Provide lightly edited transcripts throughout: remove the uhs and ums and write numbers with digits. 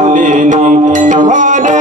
आपुलेनी भारे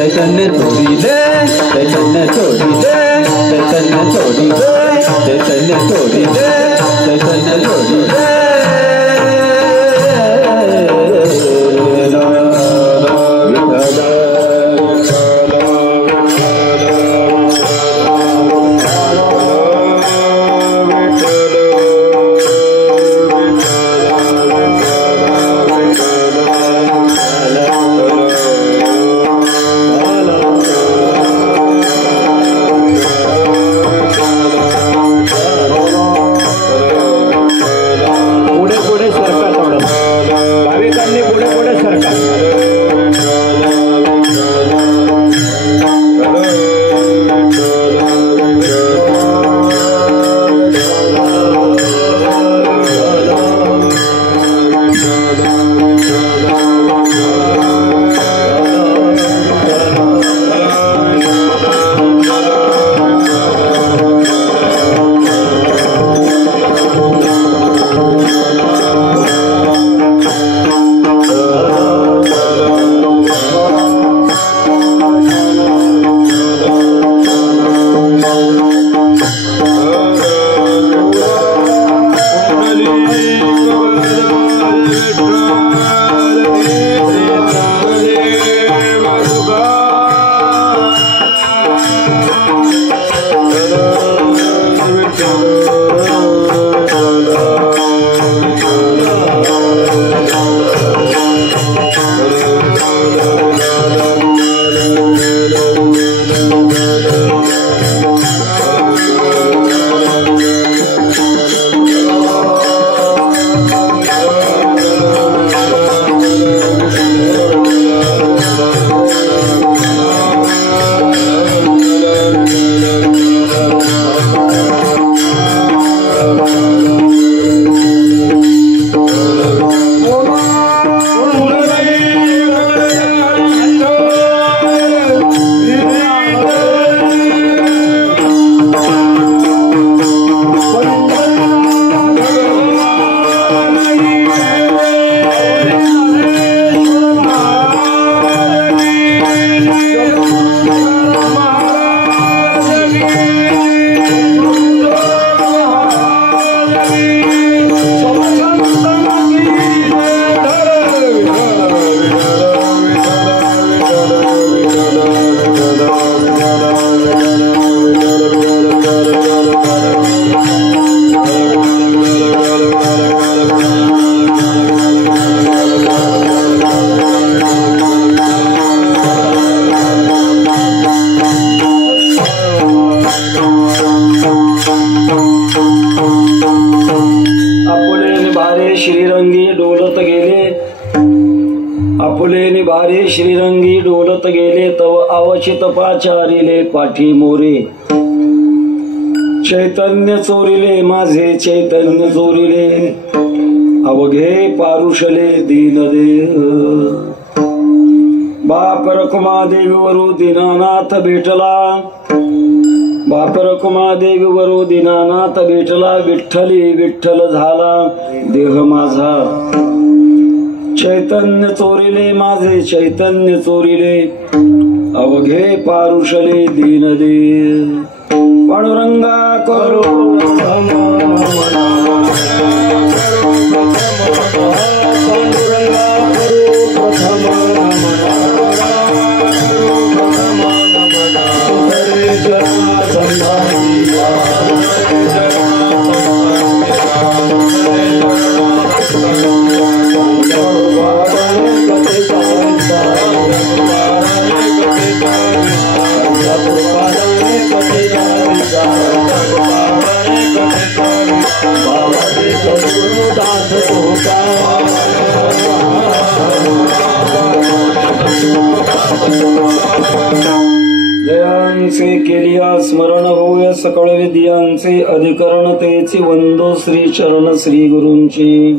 चैतन्य चोरीले चैतन्य चोरीले चैतन्य चोरीले चैतन्य चोरीले चैतन्य चोरीले श्रीरंगी डोलत गेले तव अवचित पाचारिले पाठी मोरे चैतन्य चोरिले माझे चैतन्य चोरिले अवघे पारुषले दीनदेव बाप रखुमा देवीवरू दीनानाथ भेटला बाप रखुमा देवीवरू दीनानाथ भेटला विठ्ठली विठ्ठल झाला देह माझा चैतन्य चोरिले माझे चैतन्य चोरिले अवघे पारुषले दीनदेव पांडुरंगा करो जयांचे केलिया स्मरण होय सकळ विद्यांचे अधिकरण तेची वंदो श्री चरण श्री गुरूंची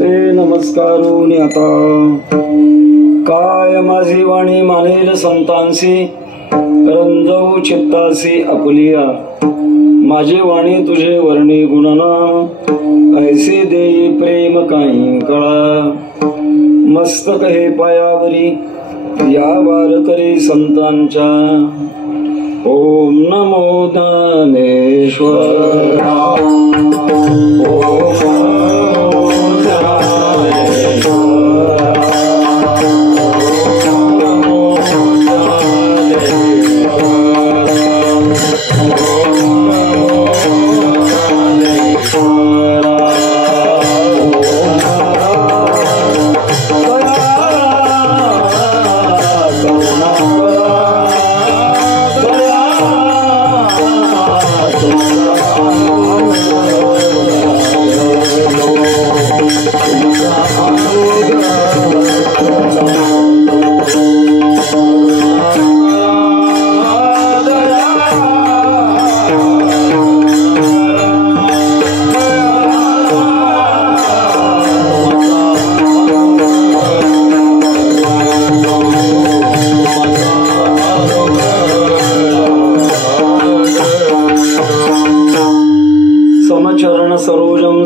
ते नमस्कारून आता काय माझी वाणी मानेल संतांसी रंजवू चित्तासी आपुलिया माझी वाणी तुझे वर्णी गुणनाम कैसे देई प्रेम काही कळा मस्तक हे पायावरी या वारकरी संतांच्या ओम नमो ज्ञानेश्वर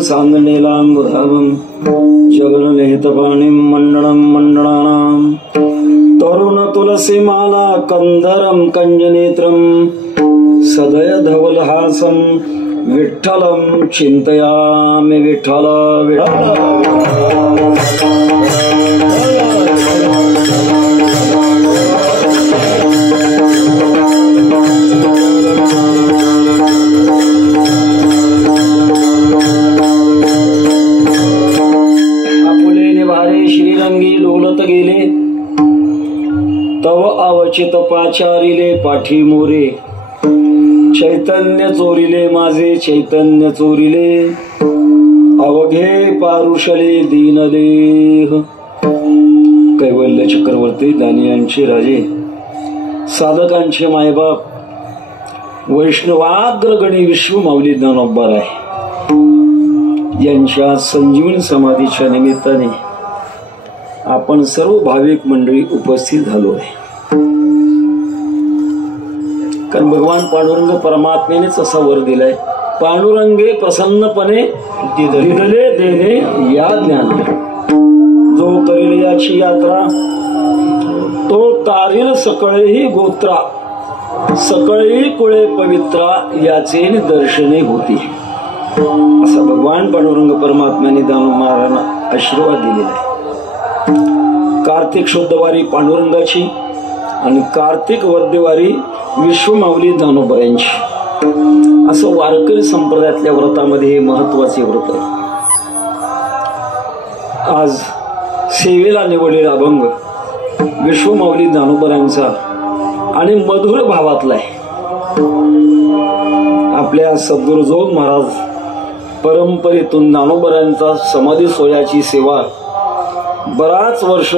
सांदणीलांबुधावं जगन्नेतपाणिं मण्डनं मण्डनानां तरुण तुलसी माला कंधरं कंजनेत्रं सदय धवलहासं विठ्ठलं चिंतयामि विठ्ठल गेले तव अवचित पाचारिले पाठी मोरे चैतन्य चोरिले माझे चैतन्य चोरिले अवघे पारुषले दीनदेह कैवल्य चक्रवर्ती दानियांचे राजे साधकांचे मायबाप वैष्णवाग्रगणी विश्वमाऊली ज्ञानोबा आहे यांच्या संजीवन समाधीच्या निमित्ताने आपण सर्व भाविक मंडळी उपस्थित झालो आहे कारण भगवान पांडुरंग परमात्म्यानेच असा वर दिलाय पांडुरंगे प्रसन्नपणे दिदले देणे या ज्ञान जो करील याची यात्रा तो तारील सकळेही गोत्रा सकळेही कुळे पवित्रा याचे दर्शने होती असा भगवान पांडुरंग परमात्म्याने दानव महाराजांना आशीर्वाद दिलेला आहे कार्तिक शुद्धवारी पांडुरंगाची आणि कार्तिक वर्धेवारी विश्वमाऊली ज्ञानोबरायांची असं वारकरी संप्रदायातल्या व्रतामध्ये हे महत्वाचे व्रत आहे आज सेवेला निवडलेला अभंग विश्वमाऊली ज्ञानोबरायांचा आणि मधुर भावातला आहे आपल्या सद्गुरु जोग महाराज परंपरेतून ज्ञानोबरायांचा समाधी सोहळ्याची सेवा बराच वर्ष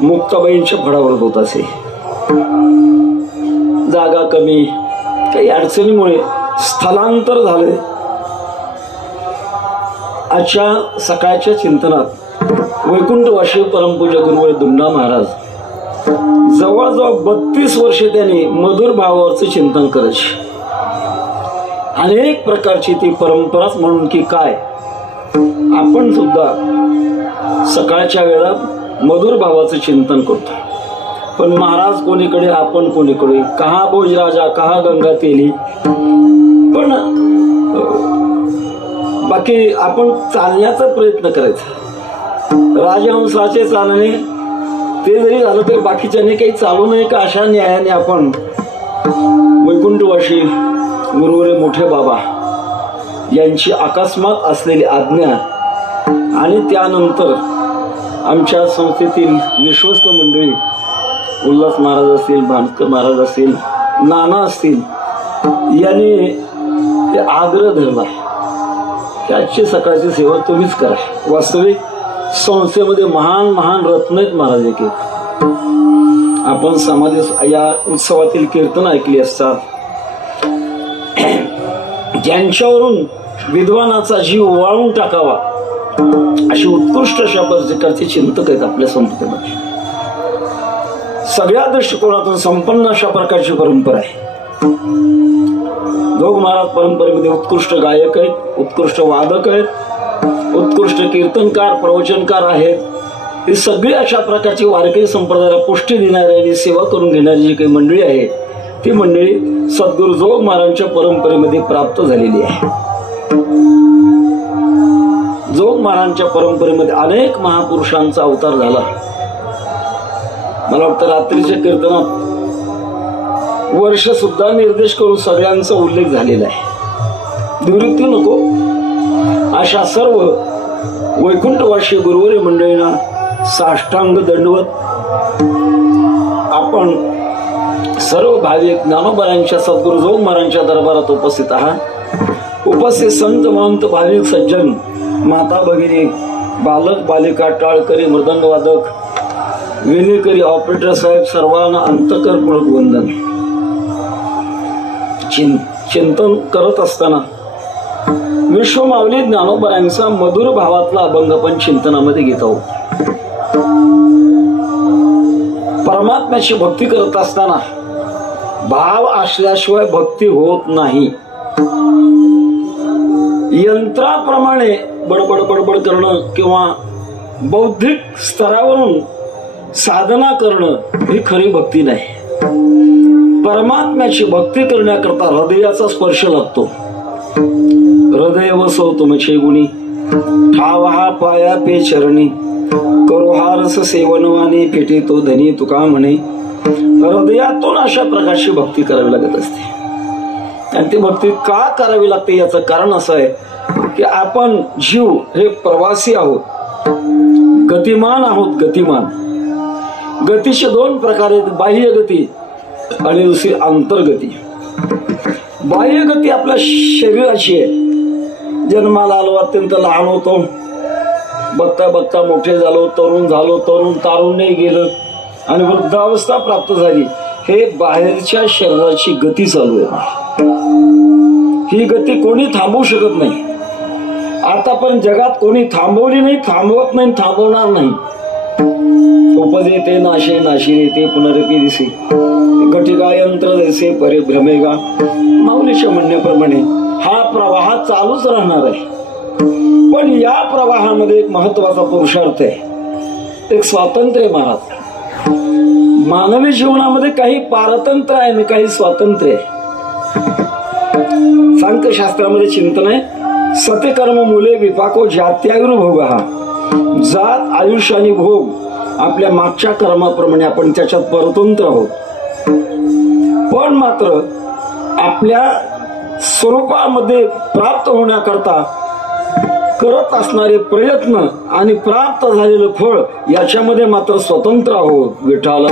मुक्ताबाईंच्या फडावर होत असे जागा कमी काही अडचणीमुळे स्थलांतर झाले आजच्या सकाळच्या चिंतनात वैकुंठवासी परमपूज्य गुरुवर दुंडा महाराज जवळजवळ 32 वर्षे त्यांनी मधुर भावावरचे चिंतन करायचे अनेक प्रकारची ती परंपराच म्हणून की काय आपण सुद्धा सकाळच्या वेळात मधुर भावाचं चिंतन करतो पण महाराज कोणीकडे आपण कोणीकडे कहा भोजराजा कहा गंगा तेली पण बाकी आपण चालण्याचा प्रयत्न करायचा राजहंसाचे चालणे ते जरी झालं तरी बाकीच्याने काही चालू नये का अशा न्यायाने आपण वैकुंठवासी गुरुवरे मोठे बाबा यांची अकस्मात असलेली आज्ञा आणि त्यानंतर आमच्या संस्थेतील विश्वस्त मंडळी उल्हास महाराज असतील भानकर महाराज असतील नाना असतील यांनी ते आग्रह धरला की आजची सकाळची सेवा तुम्हीच करा वास्तविक संस्थेमध्ये महान महान रत्न आहेत महाराज एक आपण समाधी या उत्सवातील कीर्तन ऐकली असतात ज्यांच्यावरून विद्वानाचा जीव वाळून टाकावा अशी उत्कृष्ट अशा प्रकारचे चिंतक आहेत आपल्या संस्थेमध्ये सगळ्या दृष्टिकोनातून संपन्न अशा प्रकारची परंपरा आहे जोग महाराज परंपरेमध्ये उत्कृष्ट गायक आहेत उत्कृष्ट वादक आहेत उत्कृष्ट कीर्तनकार, प्रवचनकार आहेत. ही सगळी अशा प्रकारची वारकरी संप्रदायाला पुष्टी देणारी आणि सेवा करून घेणारी जी काही मंडळी आहे ती मंडळी सद्गुरू जोग महाराजांच्या परंपरेमध्ये प्राप्त झालेली आहे. जोग महाराजांच्या परंपरेमध्ये अनेक महापुरुषांचा अवतार झाला. मला वाटतं रात्रीच्या कीर्तनात वर्ष सुद्धा निर्देश करून सगळ्यांचा उल्लेख झालेला आहे. निवृत्ती नको अशा सर्व वैकुंठवासी गुरुवर्य मंडळींना साष्टांग दंडवत. आपण सर्व भाविक ज्ञानोबांच्या सद्गुरू जोग महाराजांच्या दरबारात उपस्थित आहात. उपस्थित संत महंत भाविक सज्जन, माता भगिनी, बालक बालिका, टाळकरी, मृदंगवादक, विनेकरी, ऑपरेटर साहेब, सर्वांना अंतःकरणपूर्वक वंदन. चिंतन करत असताना विश्वमाऊली ज्ञानोबांचा मधुर भावातला अभंग आपण चिंतनामध्ये घेत आहोत. परमात्म्याची भक्ती करत असताना भाव असल्याशिवाय भक्ती होत नाही. यंत्राप्रमाणे बडबड बडबड करणं किंवा बौद्धिक स्तरावरून साधना करणं ही खरी भक्ती नाही. परमात्म्याची भक्ती करण्याकरता हृदयाचा स्पर्श लागतो. हृदय वसव तुमचे गुणी, ठावा पाया पे चरणी, करोहारस सेवनवाने पेटे तो धनी तुका म्हणे. हृदयातून अशा प्रकारची भक्ती करावी लागत असते. आणि ती भक्ती का करावी लागते याचं कारण असं आहे की आपण जीव हे प्रवासी आहोत, गतिमान आहोत. गतिमान गतीचे दोन प्रकार आहेत, बाह्य गती आणि दुसरी अंतर्गती. बाह्य गती आपल्या शरीराची आहे. जन्माला आलो, अत्यंत लहान होतो, बघता बघता मोठे झालो, तरुण झालो, तरुण तारुण्य गेलं आणि वृद्धावस्था प्राप्त झाली. हे बाहेरच्या शरीराची गती चालू आहे. ही गती कोणी थांबवू शकत नाही. आतापर्यंत जगात कोणी थांबवली नाही, थांबवत नाही, थांबवणार नाही. उपजेते नाशे नाशिरे ते पुनरपी दिसे, घटिका यंत्र जैसे परिभ्रमेगा. माऊलीच्या म्हणण्याप्रमाणे हा प्रवाह चालूच राहणार आहे. पण या प्रवाहामध्ये एक महत्वाचा पुरुषार्थ आहे, एक स्वातंत्र्य. महाराज मानवी जीवनामध्ये काही पारतंत्र्य आहे आणि काही स्वातंत्र्य आहे. सांख्यशास्त्रामध्ये चिंतन आहे, सत्यकर्म मुले विपाको जात्यागृभोगा. जात, आयुष्य आणि भोग आपल्या मागच्या कर्माप्रमाणे आपण त्याच्यात परतंत्र आहोत. पण मात्र आपल्या स्वरूपामध्ये प्राप्त होण्याकरता करत असणारे प्रयत्न आणि प्राप्त झालेलं फळ याच्यामध्ये मात्र स्वतंत्र आहोत. विठाला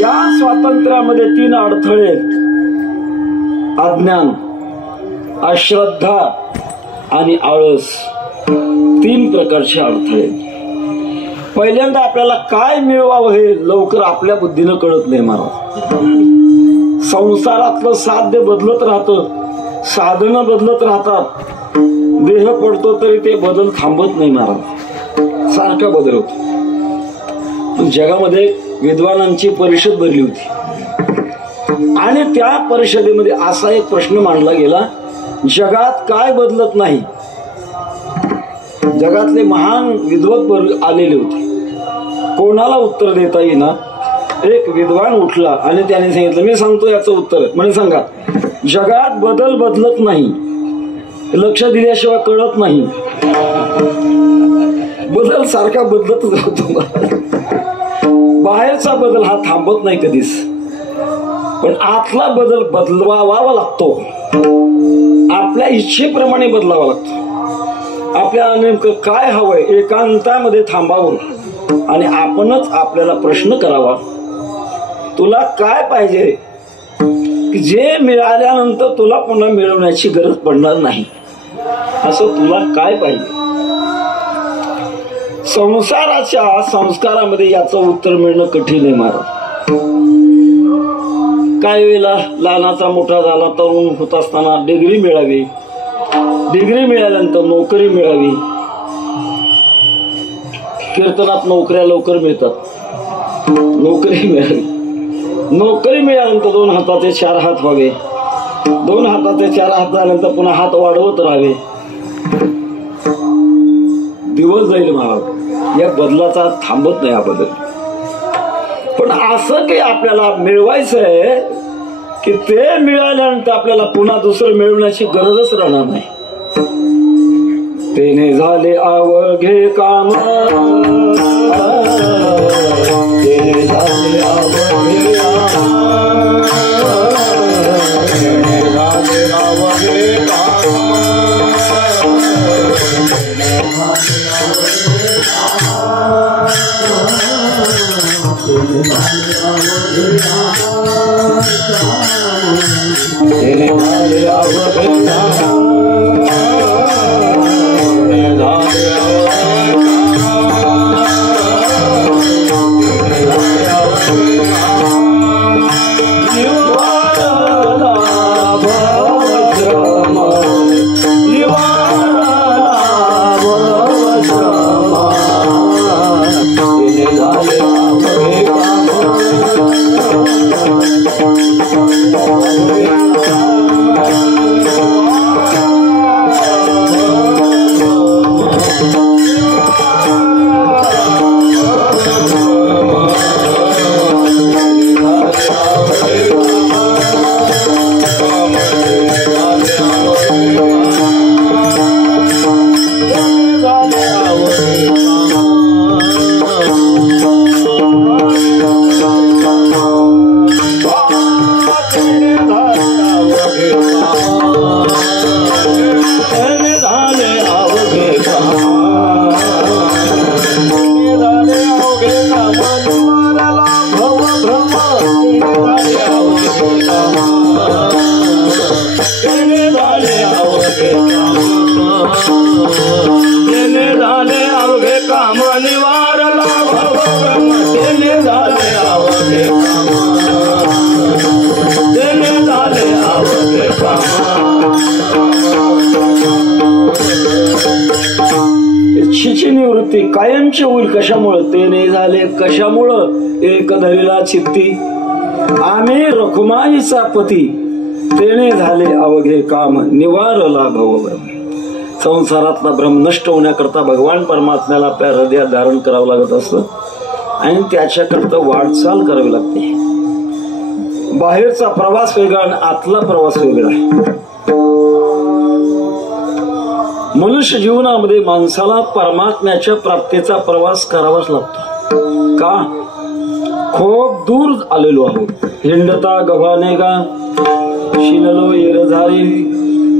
या स्वातंत्र्यामध्ये तीन अडथळे: अज्ञान, अश्रद्धा आणि आळस. तीन प्रकारचे अडथळे. पहिल्यांदा आपल्याला काय मिळवावं हे लवकर आपल्या बुद्धीनं कळत नाही. महाराज संसारातलं साध्य बदलत राहतं, साधनं बदलत राहतात, देह पडतो तरी ते बदल थांबत नाही. महाराज सारखा बदल होतो. जगामध्ये विद्वानांची परिषद भरली होती आणि त्या परिषदेमध्ये असा एक प्रश्न मांडला गेला, जगात काय बदलत नाही. जगातले महान विद्वत आलेले होते, कोणाला उत्तर देता येईना. एक विद्वान उठला आणि त्याने सांगितलं, मी सांगतो याचं उत्तर. म्हणे सांगा. जगात बदल बदलत नाही, लक्ष दिल्याशिवाय कळत नाही. बदल सारखा बदलतच राहतो. बाहेरचा बदल हा थांबत नाही कधीच, पण आतला बदल बदलवावा लागतो. आपल्या इच्छेप्रमाणे बदलावा लागतो. आपल्याला नेमकं काय हवंय एकांतामध्ये थांबावं आणि आपणच आपल्याला प्रश्न करावा, तुला काय पाहिजे की जे मिळाल्यानंतर तुला पुन्हा मिळवण्याची गरज पडणार नाही. असं तुला काय पाहिजे. संसाराच्या संस्कारामध्ये याचं उत्तर मिळणं कठीण आहे. महाराज काही वेळेला लहानाचा मोठा झाला, तरुण होत असताना डिग्री मिळावी, डिग्री मिळाल्यानंतर नोकरी मिळावी, कीर्तनात नोकऱ्या लवकर मिळतात. नोकरी मिळाल्यानंतर 2 हाताचे 4 हात व्हावे. 2 हाताचे 4 हात झाल्यानंतर पुन्हा हात वाढवत राहावे. दिवस जाईल महाराज, या बदलाचा थांबत नाही हा बदल. पण असं काही आपल्याला मिळवायचं आहे की ते मिळाल्यानंतर आपल्याला पुन्हा दुसरं मिळवण्याची गरजच राहणार नाही. तेने झाले अवघे काम, तेने झाले अवघे काम, तेने झाले अवघे काम, तेने झाले अवघे काम. इच्छेची निवृत्ती कायमची होईल. कशामुळं? ते नाही झाले. कशामुळं? एक धरिला चित्ती आम्ही रखुमाईचा पती, तेने झाले अवघे काम, निवारला भवभ्रम. संसारातला भ्रम नष्ट होण्याकरता भगवान परमात्म्याला आपल्या हृदयात धारण करावं लागत असतं आणि त्याच्याकरता वाटचाल करावी लागते. बाहेरचा प्रवास वेगळा आणि आतला प्रवास वेगळा. मनुष्य जीवनामध्ये माणसाला परमात्म्याच्या प्राप्तीचा प्रवास करावाच लागतो. का? खूप दूर आलेलो आहोत. हिंडता गव्हाने गा शिनलो येरझारी,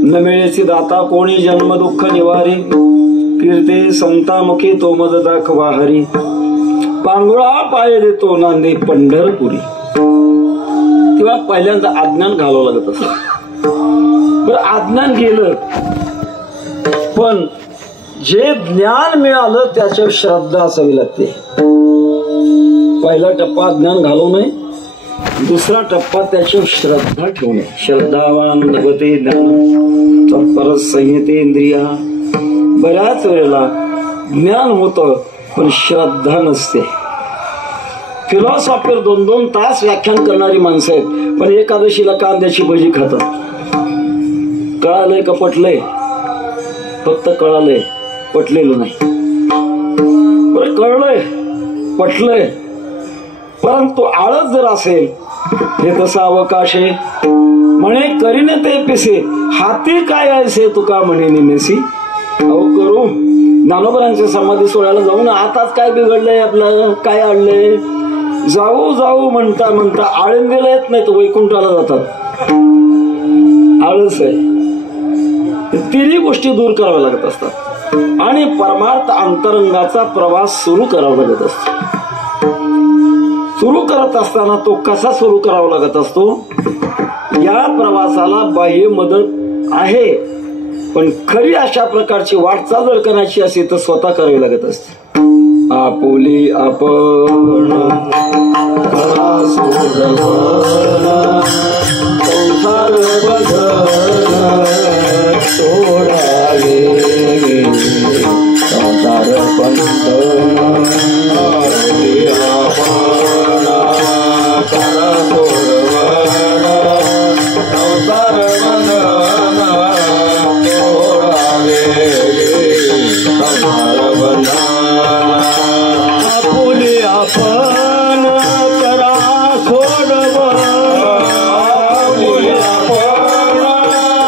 न मिळेची दाता कोणी जन्म दुःख निवारी, कीर्ते संतामुखी तो मज दाखवा हरी, पांगुळा पाय देतो नांदे पंढरपुरी. तेव्हा पहिल्यांदा अज्ञान घालावं लागत असत. बरं, अज्ञान गेलं पण जे ज्ञान मिळालं त्याच्यावर श्रद्धा असावी लागते. पहिला टप्पा ज्ञान घालवू नये, दुसरा टप्पा त्याच्यावर श्रद्धा ठेवणे. श्रद्धावान लभते ज्ञान तत्पर संयते इंद्रिया. बऱ्याच वेळेला ज्ञान होतं पण श्रद्धा नसते. फिलॉसॉफीवर 2-2 तास व्याख्यान करणारी माणसं आहेत पण एकादशीला कांद्याची भजी खातात. कळालंय का पटलंय? फक्त कळालंय, पटलेलं नाही. बरं, कळलंय पटलंय परंतु आळस जर असेल, हे तसा अवकाश आहे म्हणे करीने ते पिसे, हाती काय ऐसे तुका म्हणे निमेसी. अहो करू ज्ञानोबरांच्या समाधी सोहळ्याला जाऊन आताच काय बिघडलंय आपलं, काय आणलंय, जाऊ जाऊ म्हणता म्हणता आळंदीला येत नाही तर वैकुंठाला जातात. आळस आहे. तिन्ही गोष्टी दूर कराव्या लागत असतात आणि परमार्थ अंतरंगाचा प्रवास सुरू करावा लागत असतो. सुरू करत असताना तो कसा सुरू करावा लागत असतो? या प्रवासाला बाह्य मदत आहे पण खरी अशा प्रकारची वाटचाल जर करायची असेल तर स्वतः करावी लागत असते. आपुली आपण संसार बघ सोडावे संसार बंधन करा सोडवण संसार बंधन सोडावे संसार बंधन आपुले आपण करा सोडवण आपुले आपण करा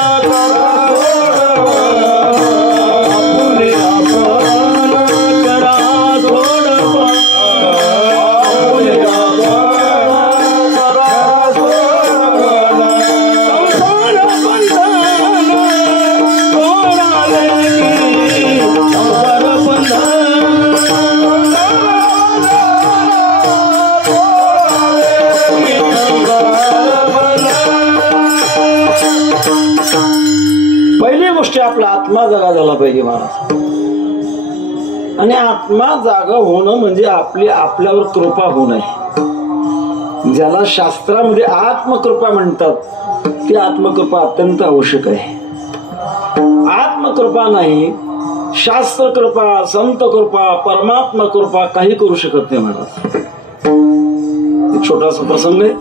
सोडवण आपुले आपण करा सोडवण आपुले आपण करा सोडवण संसार बंधन सोडावे संसार पहिली गोष्ट आपला आत्मा जागा झाला पाहिजे महाराज. आणि आत्मा जागा होणं म्हणजे आपली आपल्यावर कृपा होणं आहे. ज्याला शास्त्रामध्ये आत्मकृपा म्हणतात ती आत्मकृपा अत्यंत आवश्यक आहे. आत्मकृपा नाही, शास्त्र कृपा, संत कृपा, परमात्मा कृपा काही करू शकत नाही महाराज. एक छोटासा प्रसंग आहे.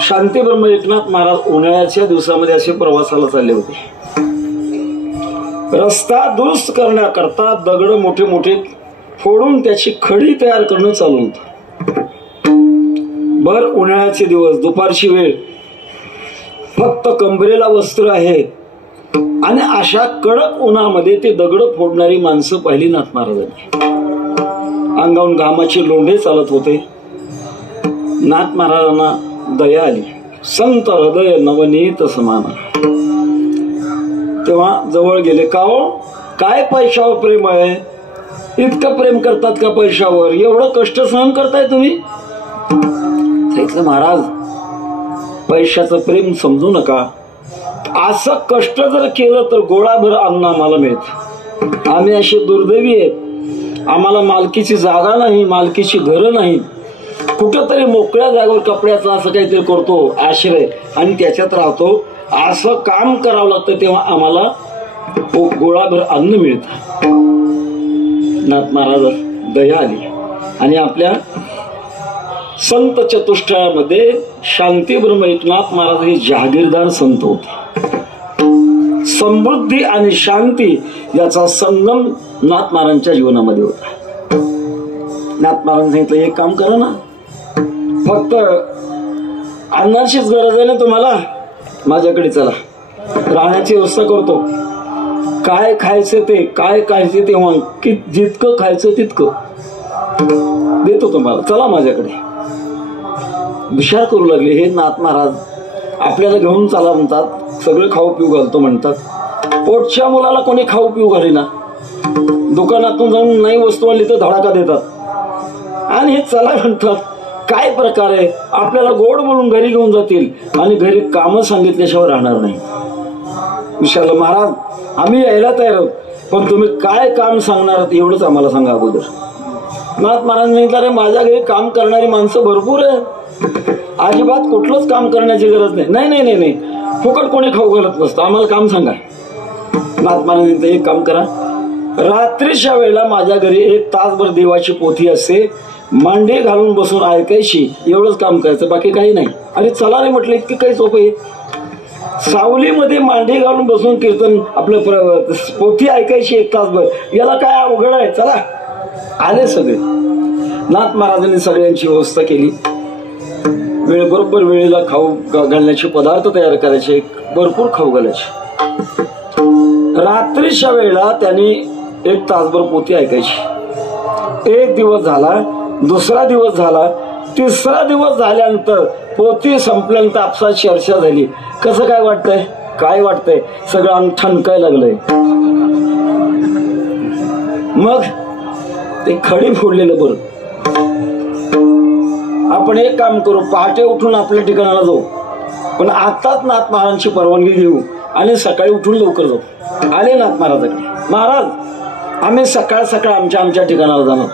शांती ब्रह्म एकनाथ महाराज उन्हाळ्याच्या दिवसामध्ये असे प्रवासाला चालले होते. रस्ता दुरुस्त करण्याकरता दगड मोठे मोठे फोडून त्याची खडी तयार करणं चालू होतं. भर उन्हाळ्याचे दिवस, दुपारची वेळ, फक्त कंबरेला वस्त्र आहे आणि अशा कडक उन्हामध्ये ते दगड फोडणारी माणसं पाहिली नाथ महाराजांनी. अंगावून घामाचे लोंढे चालत होते. नाथ महाराजांना दया आली. संत हृदय नवनीत समाना. तेव्हा जवळ गेले. का हो, काय पैशावर प्रेम आहे? इतकं प्रेम करतात का पैशावर? एवढं कष्ट सहन करताय तुम्ही? सांगितलं महाराज, पैशाचं प्रेम समजू नका. असं कष्ट जर केलं तर गोळाभर अन्न आम्हाला मिळत. आम्ही असे दुर्दैवी आहेत. आम्हाला मालकीची जागा नाही, मालकीची घरं नाही. कुठंतरी मोकळ्या जागेवर कपड्याचं असं काहीतरी करतो आश्रय आणि त्याच्यात राहतो. असं काम करावं लागतं तेव्हा आम्हाला गोळाभर अन्न मिळतं. नाथ महाराज दया आली आणि आपल्या संत चतुष्टयामध्ये शांती ब्रह्म एकनाथ महाराज हे जहागीरदार संत होते. समृद्धी आणि शांती याचा संगम नाथ महाराजांच्या जीवनामध्ये होता. नाथ महाराजांनी सांगितलं, एक काम करा ना, फक्त अन्नाचीच गरज आहे ना तुम्हाला, माझ्याकडे चला, राहण्याची व्यवस्था करतो. काय खायचं ते, काय खायचे तेव्हा की जितकं खायचं तितकं देतो तुम्हाला, चला माझ्याकडे. विचार करू लागले, हे नाथ महाराज आपल्याला घेऊन चला म्हणतात, सगळं खाऊ पिऊ घालतो म्हणतात. पोटच्या मुलाला कोणी खाऊ पिऊ घालीना. दुकानातून जाऊन नाही वस्तू आणली तर धडाका देतात आणि हे चला म्हणतात. काय प्रकार आहे? आपल्याला गोड बोलून घरी घेऊन जातील आणि घरी कामं सांगितल्याशिवाय राहणार नाही. विचारलं, महाराज आम्ही यायला तयार आहोत, पण तुम्ही काय काम सांगणार आहात एवढंच आम्हाला सांगा अगोदर. नाथ महाराज सांगितलं, रे माझ्या घरी काम करणारी माणसं भरपूर आहे, अजिबात कुठलंच काम करण्याची गरज नाही. नाही नाही नाही नाही, फुकट कोणी खाऊ घालत नसतं, आम्हाला काम सांगा. नाथ महाराज एक काम करा, रात्रीच्या वेळेला माझ्या घरी 1 तासभर देवाची पोथी असते, मांडी घालून बसून ऐकायची, एवढंच काम करायचं, बाकी काही नाही. अरे चला रे म्हटलं, इतकी काही सोपं आहे? सावलीमध्ये मांडी घालून बसून कीर्तन आपलं पोथी ऐकायची 1 तासभर, याला काय अवघड आहे? चला. आले सगळे. नाथ महाराजांनी सगळ्यांची व्यवस्था केली. बरोबर वेळेला खाऊ घालण्याचे पदार्थ तयार करायचे, भरपूर खाऊ घालायचे. रात्रीच्या वेळेला त्यांनी 1 तासभर पोथी ऐकायची. 1 दिवस झाला, दुसरा दिवस झाला, तिसरा दिवस झाल्यानंतर पोथी संपल्यानंतर आपसात चर्चा झाली. कसं काय वाटतंय? काय वाटतंय? सगळं अंग ठणकायला लागलंय. मग ते खडी फोडलेलं बरं. आपण एक काम करू, पहाटे उठून आपल्या ठिकाणाला जाऊ, पण आताच नाथ महाराजांची परवानगी घेऊ आणि सकाळी उठून लवकर जाऊ. आले नाथ महाराजांकडे, महाराज आम्ही सकाळ सकाळ आमच्या ठिकाणाला जाणार.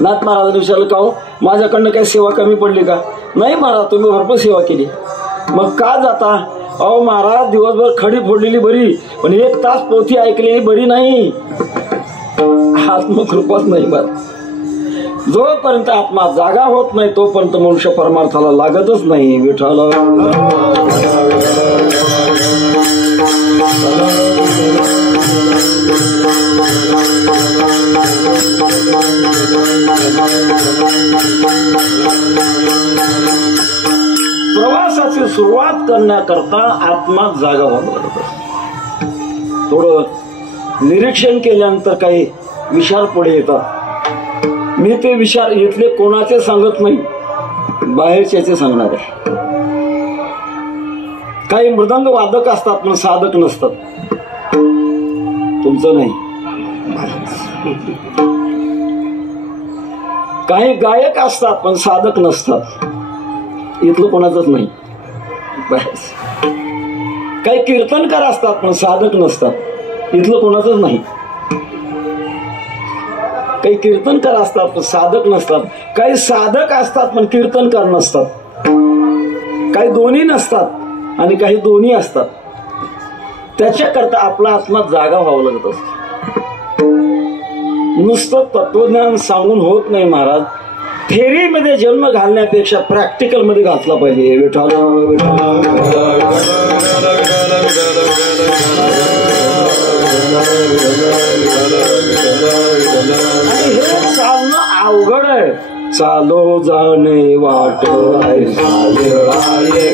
नाथ महाराजांनी विचारलं, का हो माझ्याकडनं काही सेवा कमी पडली का? नाही महाराज, तुम्ही भरपूर सेवा केली. मग का जाता? अहो महाराज, दिवसभर खडी फोडलेली बरी, पण 1 तास पोथी ऐकलेली बरी नाही. आत्मकृपाच नाही महाराज. जोपर्यंत आत्मा जागा होत नाही तोपर्यंत मनुष्य परमार्थाला लागतच नाही. विठ्ठल प्रवासाची सुरुवात करण्याकरता आत्मा जागा व्हावं लागत. थोडं निरीक्षण केल्यानंतर काही विचार पुढे येतात. मी ते विचार इथले कोणाचे सांगत नाही, बाहेरच्याचे सांगणार आहे. काही मृदंग वादक असतात पण साधक नसतात. तुमचं नाही. काही गायक असतात पण साधक नसतात. इथलं कोणाचंच नाही. बस. काही कीर्तनकार असतात पण साधक नसतात. इथलं कोणाचंच नाही. काही कीर्तनकार असतात पण साधक नसतात. काही साधक असतात पण कीर्तनकार नसतात. काही दोन्ही नसतात आणि काही दोन्ही असतात. त्याच्याकरता आपला आत्मा जागा व्हावं लागत असत. नुसतं तत्वज्ञान सांगून होत नाही महाराज. थेरीमध्ये जन्म घालण्यापेक्षा प्रॅक्टिकल मध्ये घातला पाहिजे. विठ्ठल हे चालणं अवघड आहे. चालो जाणे वाट आहे, चालो जाणे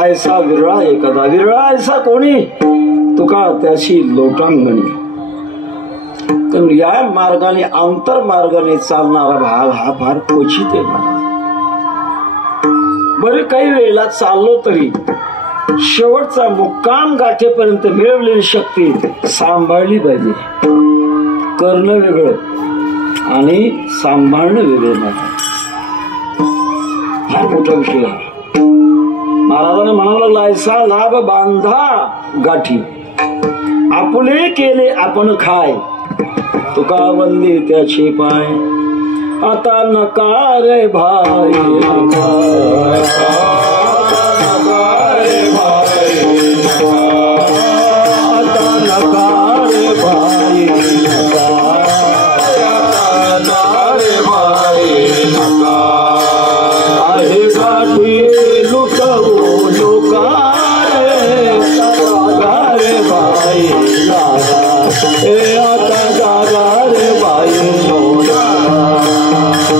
ऐसा विरळा एखादा. विरळा ऐसा कोणी तुका त्याची लोटांगणी. कारण या मार्गाने आंतर मार्गाने चालणारा भाग हा फार क्वचित आहे. बरे काही वेळेला चाललो तरी शेवटचा मुक्काम गाठेपर्यंत मिळवलेली शक्ती सांभाळली पाहिजे. करणं वेगळं आणि सांभाळणं वेगळं नाही. हा मोठा विषय आहे. महाराजांना म्हणावं लागला, ऐसा लाभ बांधा गाठी, आपुले केले आपण खाय, तुका वंदी त्याचे पाय. आता नका रे भाई, आता नका रे भाई, आहे गाठी लुटवू लोकारे, रे भाई आता जागा रे भाई.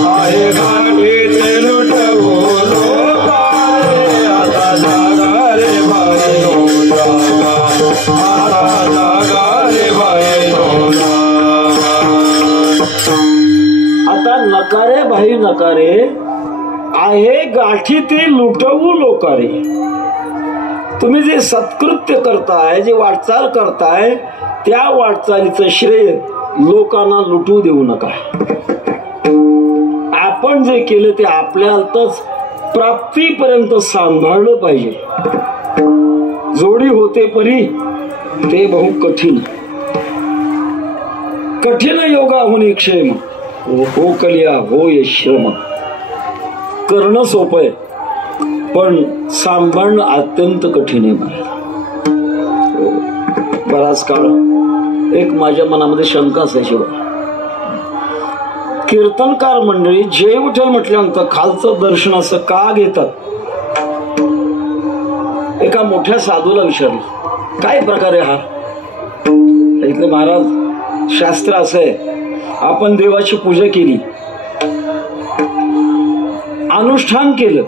आहे गाठी ते लुटवू लोकारे, आता जागा रे भाई. आता जागा रे भाई. आता नकारे भाई नकारे, आहे गाठी ते लुटवू लोकारे. तुम्ही जे सत्कृत्य करताय, जे वाटचाल करताय, त्या वाटचालीचं श्रेय लोकांना लुटू देऊ नका. आपण जे केलं ते आपल्यालाच प्राप्तीपर्यंत सांभाळलं पाहिजे. जोडी होते परी ते बहु कठीण. कठीण योगा होणे क्षेम, हो कलिया होय श्रम. करणं सोपं आहे पण सांभाळणं अत्यंत कठीण आहे. बराच काळ एक माझ्या मनामध्ये शंका असायची. कीर्तनकार मंडळी जय विठ्ठल म्हटल्यानंतर खालचं दर्शन असं का घेतात. एका मोठ्या साधूला विचारलं, काय प्रकारे हा. इथले महाराज शास्त्र असं आहे, आपण देवाची पूजा केली, अनुष्ठान केलं,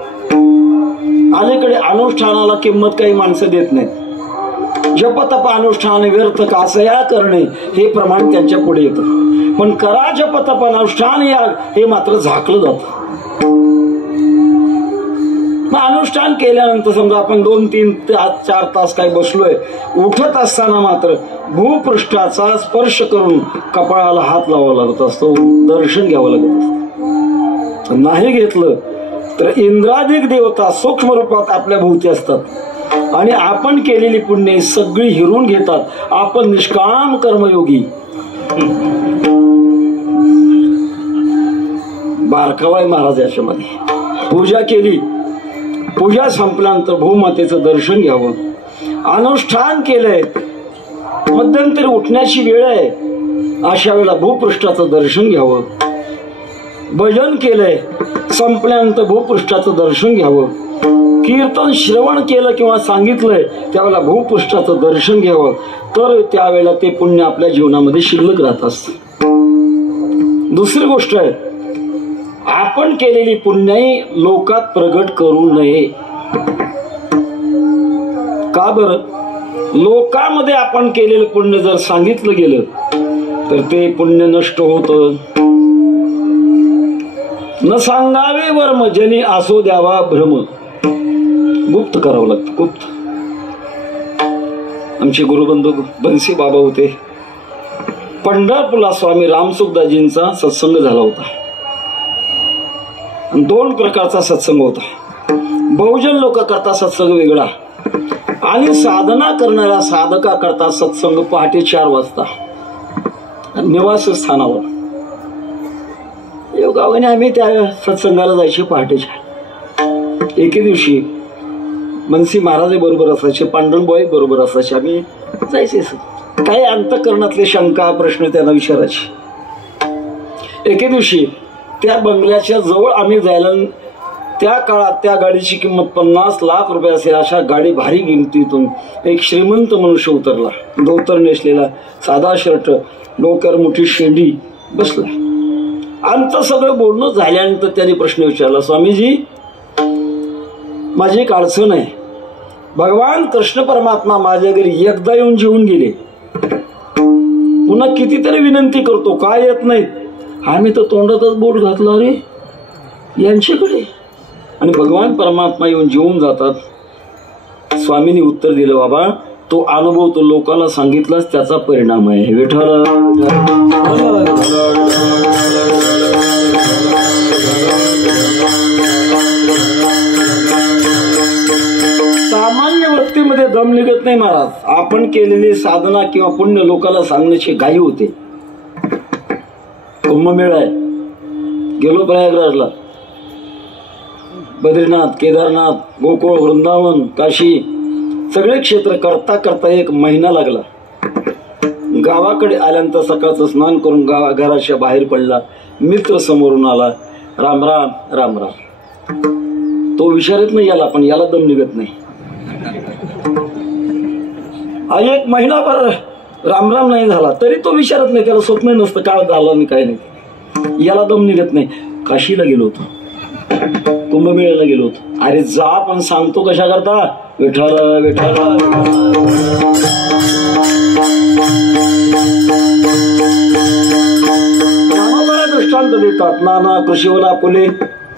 अलीकडे अनुष्ठानाला किंमत काही माणसं देत नाहीत. जपतप अनुष्ठान व्यर्थ कासया करणे हे प्रमाण त्यांच्या पुढे येतं. पण करा जपतप अनुष्ठान याग हे मात्र झाकलं जातं. मग अनुष्ठान केल्यानंतर समजा आपण 2-3 ते 4 तास काही बसलोय, उठत असताना मात्र भूपृष्ठाचा स्पर्श करून कपाळाला हात लावावा लागत असतो, दर्शन घ्यावं लागत असतं. नाही घेतलं तर इंद्रादिक देवता सूक्ष्म रूपात आपल्या भोवती असतात आणि आपण केलेली पुण्य सगळी हिरून घेतात. आपण निष्काम कर्मयोगी. बारकावाय महाराज याच्यामध्ये पूजा केली, पूजा संपल्यानंतर भूमातेचं दर्शन घ्यावं. अनुष्ठान केलंय, मध्यंतरी उठण्याची वेळ आहे, अशा वेळेला भूपृष्ठाचं दर्शन घ्यावं. भजन केलंय, संपल्यानंतर भूपृष्ठाचं दर्शन घ्यावं. कीर्तन श्रवण केलं किंवा सांगितलंय त्यावेळेला भूपृष्ठाचं दर्शन घ्यावं. तर त्यावेळेला ते पुण्य आपल्या जीवनामध्ये शिल्लक राहत असतं. दुसरी गोष्ट आहे, आपण केलेली पुण्याई लोकात प्रगट करू नये. का बरं? लोकांमध्ये आपण केलेलं पुण्य जर सांगितलं गेलं तर ते पुण्य नष्ट होतं. न सांगावे वर्म जनी असो द्यावा भ्रम. गुप्त करावं लागतं, गुप्त. आमचे गुरुबंधू बन्सी बाबा होते, पंढरपूरला स्वामी रामसुखदासजींचा सत्संग झाला होता. 2 प्रकारचा सत्संग होता. बहुजन लोक करता सत्संग वेगळा आणि साधना करणाऱ्या साधका करता सत्संग पहाटे 4 वाजता निवासस्थानावर. योगाने आम्ही त्या सत्संगाला जायचे पहाटेच्या. एके दिवशी मनसी महाराज बरोबर असायचे, पांडुरंगबाई बरोबर असायचे. आम्ही जायचे, काही अंतःकरणातले शंका प्रश्न त्यांना विचारायचे. एके दिवशी त्या बंगल्याच्या जवळ आम्ही जायला, त्या काळात त्या गाडीची किंमत 50 लाख रुपये असेल, अशा गाडी भारी किमतीतून एक श्रीमंत मनुष्य उतरला. धोतर नेसलेला, साधा शर्ट, डोक्यावर मोठी शेंडी बसला. आमचं सगळं बोलणं झाल्यानंतर त्यांनी प्रश्न विचारला, स्वामीजी माझी एक अडचण आहे. भगवान कृष्ण परमात्मा माझ्या घरी एकदा येऊन जेवून गेले, पुन्हा कितीतरी विनंती करतो, काय येत नाहीत. आम्ही तर तोंडातच बोट घातला रे यांच्याकडे, आणि भगवान परमात्मा येऊन जेवून जातात. स्वामींनी उत्तर दिलं, बाबा तो अनुभव तो लोकांना सांगितलाच त्याचा परिणाम आहे. विठ्ठल सामान्य वृत्तीमध्ये दम निघत नाही महाराज. आपण केलेली साधना किंवा पुण्य लोकांना सांगण्याची घाई होते. कुंभमेळा आहे, गेलो प्रयागराजला, बद्रीनाथ, केदारनाथ, गोकुळ, वृंदावन, काशी सगळे क्षेत्र करता करता 1 महिना लागला. गावाकडे आल्यानंतर सकाळचं स्नान करून घराच्या बाहेर पडला. मित्र समोरून आला, राम राम राम राम. तो विचारत नाही याला, पण याला दम निघत नाही. 1 महिनाभर रामराम नाही झाला तरी तो विचारत नाही, त्याला स्वप्न नसतं काय झालं आणि काय नाही. याला दम निघत नाही. काशीला गेलो होतो, कुंभमेळ्याला गेलो होतो. अरे जा, पण सांगतो कशा करता, विठ्ठल विठ्ठल. दृष्टांत देतात, नाना कृषीवला फुले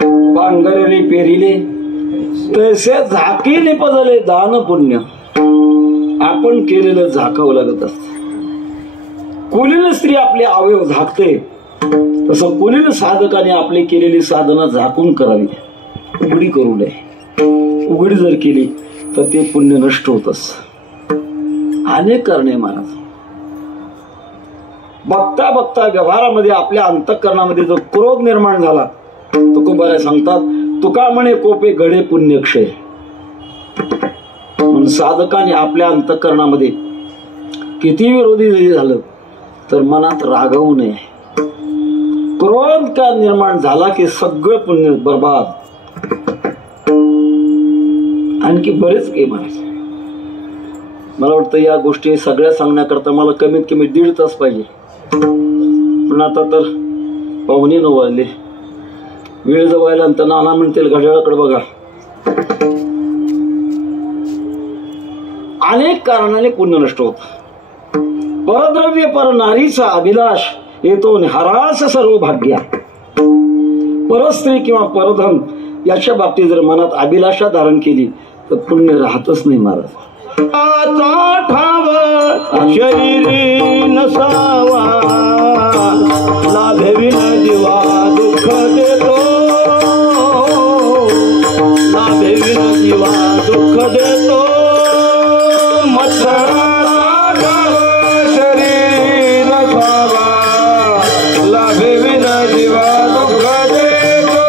पांघरले पेरिले तसे झाकी निपजले दान पुण्य. आपण केलेलं झाकावं लागत असत. कुलीन स्त्री आपले अवयव झाकते, तसं कुलीन साधकाने आपली केलेली साधना झाकून करावी, उघडी करू नये. उघडी जर केली तर ते पुण्य नष्ट होत असत. अनेक कारणे महाराज. बघता बघता व्यवहारामध्ये आपल्या अंतःकरणामध्ये जो क्रोध निर्माण झाला, तुकोबाराय सांगतात, तुका म्हणे कोपे घडे पुण्यक्षय. म्हणून साधकाने आपल्या अंतःकरणामध्ये किती विरोधी जरी झालं तर मनात रागवू नये. क्रोध का निर्माण झाला की सगळं पुण्य बर्बाद. आणखी बरेच काही महाराज मला वाटतं या गोष्टी सगळ्या सांगण्याकरता मला कमीत कमी 1.5 तास पाहिजे, पण आता तर 8:45 वाजले. वेळ जवळ आल्यानंतर नाना म्हणतील घड्याळाकडे बघा. अनेक कारणाने पुण्य नष्ट होत. परद्रव्य पर नारीचा अभिलाष येतो हरास सर्व भाग्या. परस्त्री किंवा परधन याच्या बाबतीत जर मनात अभिलाषा धारण केली तर पुण्य राहतच नाही महाराज. आता ठाव शरीरी नसावा, लाभेविन जीवा दुःख देतो, लाभेविन जीवा दुःख देतो. मत्सराचा ठाव शरीरी नसावा, लाभेविन जीवा दुःख देतो,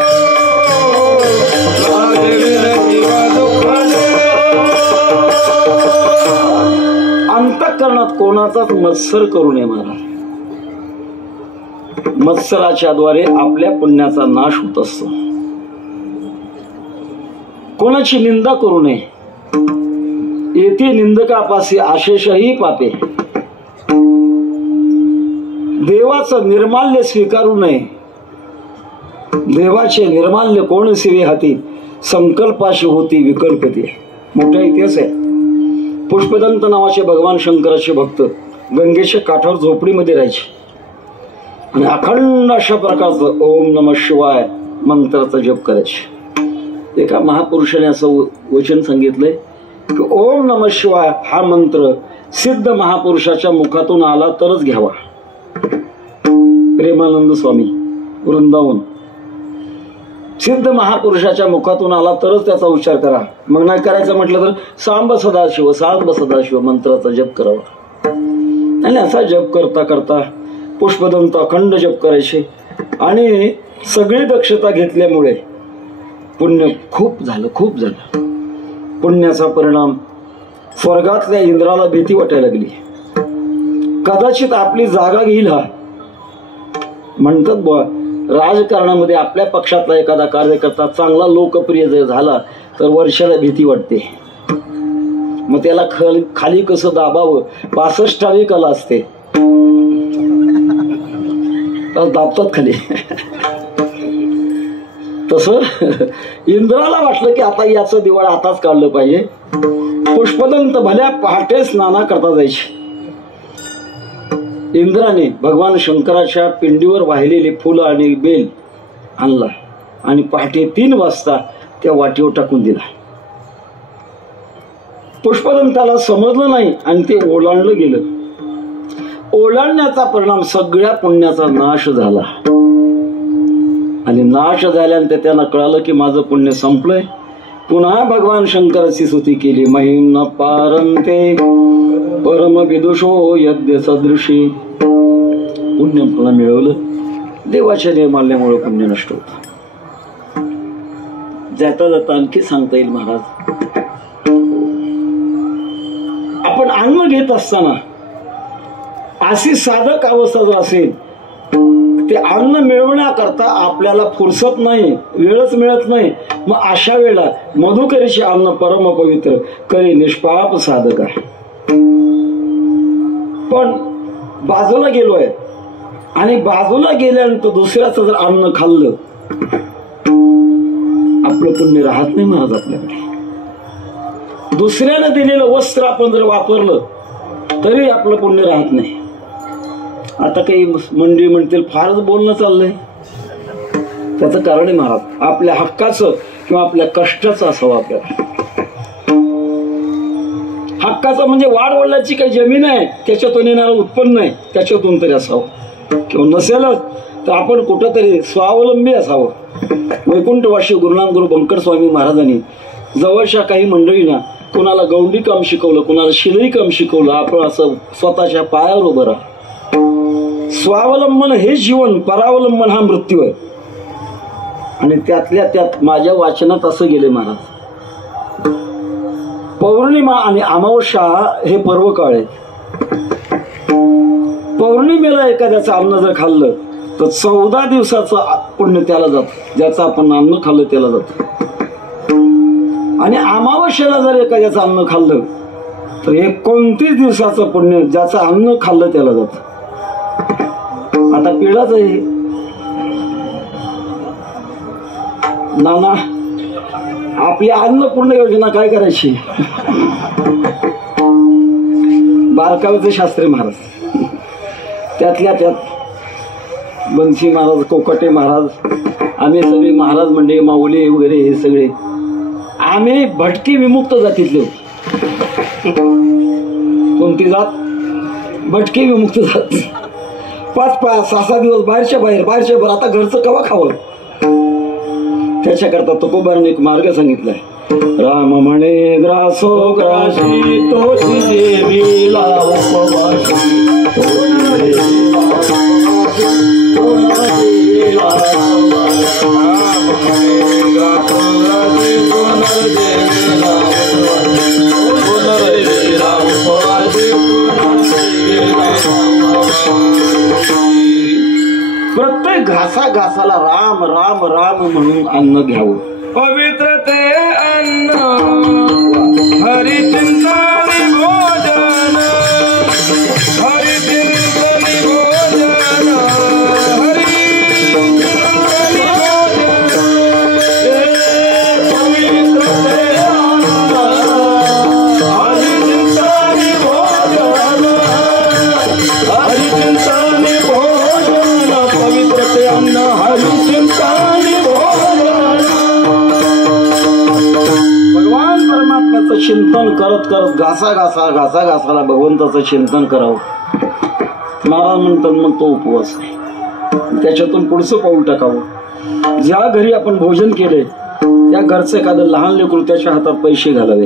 लाभेविन जीवा दुःख देतो. अंतःकरणात कोणाचाच मत्सर करू नये महाराज. मत्सराच्या द्वारे आपल्या पुण्याचा नाश होत असतो. कोणाची निंदा करू नये. येथे निंदकापासी आशेषही पापे. देवाचं निर्माल्य स्वीकारू नये. देवाचे निर्माल्य कोण सेवे हाती, संकल्पाशी होती विकल्पते. मोठा इतिहास आहे. पुष्पदंत नावाचे भगवान शंकराचे भक्त गंगेच्या काठावर झोपडीमध्ये राहायचे आणि अखंड अशा प्रकारचं ओम नमः शिवाय मंत्राचा जप करायचे. एका महापुरुषाने असं वचन सांगितलंय की ओम नमः शिवाय हा मंत्र सिद्ध महापुरुषाच्या मुखातून आला तरच घ्यावा. प्रेमानंद स्वामी वृंदावन. सिद्ध महापुरुषाच्या मुखातून आला तरच त्याचा उच्चार करा. मग नाही करायचं म्हटलं तर सांब सदाशिव सांब सदाशिव मंत्राचा जप करावा. आणि असा जप करता करता पुष्पदंत अखंड जप करायचे आणि सगळी दक्षता घेतल्यामुळे पुण्य खूप झालं, खूप झालं. पुण्याचा परिणाम स्वर्गातल्या इंद्राला भीती वाटायला लागली. कदाचित आपली जागा घेईल हा. म्हणतात बुवा राजकारणामध्ये आपल्या पक्षातला एखादा कार्यकर्ता चांगला लोकप्रिय जर झाला तर वर्षाला भीती वाटते. मग त्याला खाली कसं दाबावं 65वी कला असते. दाबतात खाली. तसं इंद्राला वाटलं की आता याचं दिवाळ आताच काढलं पाहिजे. पुष्पदंत भल्या पहाटे स्नाना करता जायचे. इंद्राने भगवान शंकराच्या पिंडीवर वाहिलेली फुलं आणि बेल आणला आणि पहाटे 3 वाजता त्या वाटीवर टाकून दिला. पुष्पदंताला समजलं नाही आणि ते ओलांडलं गेलं. ओलांडण्याचा परिणाम सगळ्या पुण्याचा नाश झाला आणि नाश झाल्यानंतर त्यांना कळालं की माझं पुण्य संपलंय. पुन्हा भगवान शंकराची स्तुती केली. महिम न पारंते परम विदुषो यज्ञ सदृशी. पुण्य फळ मिळवलं. देवाच्या निर्माल्यामुळे पुण्य नष्ट होत. जाता जाता आणखी सांगता येईल महाराज. आपण अन्न घेत असताना अशी साधक अवस्था जर असेल ते अन्न मिळवण्याकरता आपल्याला फुरसत नाही, वेळच मिळत नाही. मग अशा वेळेला मधुकरीचे अन्न परम पवित्र करी निष्पाप साधक आहे. पण बाजूला गेलोय आणि बाजूला गेल्यानंतर दुसऱ्याचं जर अन्न खाल्लं आपलं पुण्य राहत नाही महाराज आपल्याकडे. दुसऱ्याला दिलेलं वस्त्र आपण जर वापरलं तरी आपलं पुण्य राहत नाही. आता काही मंडळी म्हणतील फारच बोलणं चाललंय. त्याचं कारण आहे महाराज आपल्या हक्काचं किंवा आपल्या कष्टाचं असावं. आपल्याला हक्काचं म्हणजे वाडवडिलांची काही जमीन आहे त्याच्यातून येणारं उत्पन्न आहे त्याच्यातून तरी असावं. किंवा नसेलच तर आपण कुठंतरी स्वावलंबी असावं. वैकुंठवासी गुरुनाम गुरु बंकर स्वामी महाराजांनी जवळच्या काही मंडळींना कुणाला गौंडी काम शिकवलं, कुणाला शिलाई काम शिकवलं. आपण असं स्वतःच्या पायावर उभं राहा. स्वावलंबन हे जीवन, परावलंबन हा मृत्यू आहे. आणि त्यातल्या त्यात माझ्या वाचनात असं गेले महाराज, पौर्णिमा आणि अमावस्या हे पर्व काळ आहे. पौर्णिमेला एखाद्याचं अन्न जर खाल्लं तर 14 दिवसाचं पुण्य त्याला जात ज्याचं आपण अन्न खाल्लं त्याला जात. आणि अमावस्येला जर एखाद्याचं अन्न खाल्लं तर हे 29 दिवसाचं पुण्य ज्याचं अन्न खाल्लं त्याला जात. आता पिढाच आहे नाना. आपली अन्नपूर्ण योजना काय करायची? बारकावेचे शास्त्री महाराज, त्यातल्या त्यात बंसी महाराज, कोकटे महाराज, आम्ही सगळे महाराज म्हणजे माऊली वगैरे हे सगळे आम्ही भटकी विमुक्त जातीतले. कोणती जात? भटकी विमुक्त जात. 5-5, 6-6 दिवस बाहेरच्या बाहेर. आता घरचं कवा खावं? त्याच्याकरता तुकोबाराने एक मार्ग सांगितलाय. राम म्हणे ग्रासो ग्राशी तोची देवीला उपवासी. प्रत्येक घासाला राम राम राम म्हणून अन्न घ्यावं. पवित्र ते अन्न हरिचिंतनी भोजन, हरिचिंतनी भोजन, हरिचिंतनी भोजन. पवित्र ते अन्न हरिचिंतनी भोजन, हरिचिंतनी भोजन. पवित्र ते अन्न हरिचिंतनी भोजन. भगवान परमात्म्याचं चिंतन करत करत घासाघासाला भगवंताचं चिंतन करावं. महाराज म्हणतात मग तो उपवास आहे. त्याच्यातून पुढचं पाऊल टाकावं. ज्या घरी आपण भोजन केले त्या घरचं एखादं लहान लेकरू त्याच्या हातात पैसे घालावे.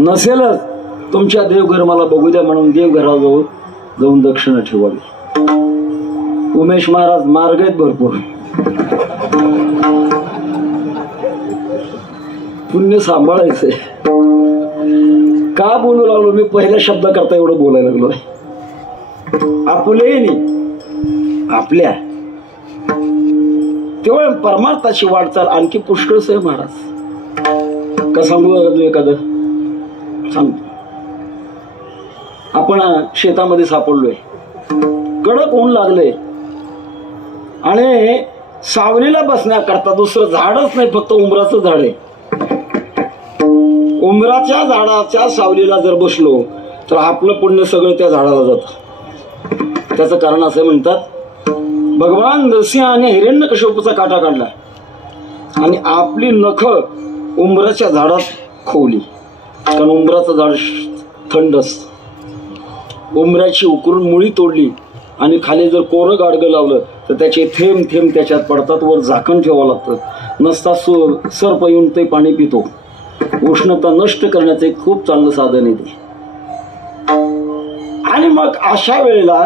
नसेलच तुमच्या देवघर मला बघू द्या म्हणून देवघराजवळ जाऊन दक्षिणा ठेवावी. उमेश महाराज मार्ग आहेत भरपूर. पुण्य सांभाळायचंय. का बोलू लागलो मी? पहिल्या शब्द करता एवढं बोलायला लागलो. आपले आपल्या तेव्हा परमार्थाची वाटचाल आणखी पुष्कळच आहे महाराज. का सांगू एखादं सांगतो. आपण शेतामध्ये सापडलोय, कडक ऊन लागले आणि सावलीला बसण्याकरता दुसरं झाडच नाही, फक्त उंबराचं झाड आहे. उंबराच्या झाडाच्या सावलीला जर बसलो तर आपलं पुण्य सगळं त्या झाडाला जातं. त्याचं कारण असं म्हणतात, भगवान नरसिंहाने हिरण्यकश्यपूचा काटा काढला आणि आपली नख उंबराच्या झाडात खोवली. कारण उंबराचं झाड थंड असतं. उंबराची उकरून मुळी तोडली आणि खाली जर कोरं गाडगं लावलं तर त्याचे थेंब थेंब त्याच्यात पडतात. वर झाकण ठेवावं लागतं. नसता सर्प येऊन ते पाणी पितो. उष्णता नष्ट करण्याचं एक खूप चांगलं साधन आहे ते. आणि मग अशा वेळेला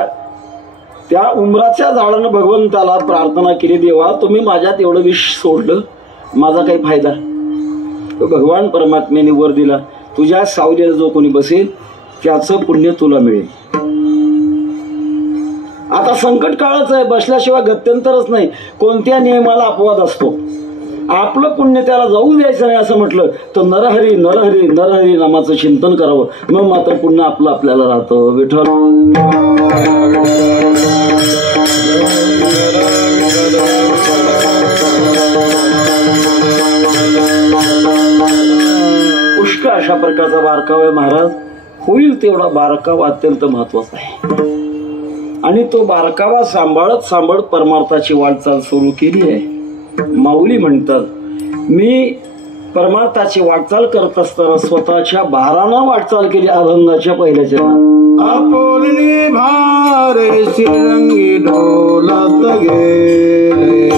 त्या उंबराच्या झाडानं भगवंताला प्रार्थना केली, देवा तुम्ही माझ्यात एवढं विष सोडलं, माझा काही फायदा? भगवान परमात्म्याने वर दिला, तुझ्या सावलीला जो कोणी बसेल त्याचं पुण्य तुला मिळेल. आता संकट काळच आहे, बसल्याशिवाय गत्यंतरच नाही. कोणत्या नियमाला अपवाद असतो. आपलं पुण्य त्याला जाऊ द्यायचं नाही असं म्हटलं तर नरहरी नरहरी नरहरी नामाचं चिंतन करावं. मग मात्र पुण्य आपलं आपल्याला राहतं. विठ्ठल पुष्कळ अशा प्रकारचा बारकावा आहे महाराज. होईल तेवढा बारकावा अत्यंत महत्वाचा आहे. आणि तो बारकावा सांभाळत परमार्थाची वाटचाल सुरू केली आहे. माऊली म्हणतात, मी परमार्थाची वाटचाल करत असताना स्वतःच्या भारानं वाटचाल केली. अभंगाच्या पहिल्या चरणात आपुलनी भारे श्रीरंगी डोलत गेले,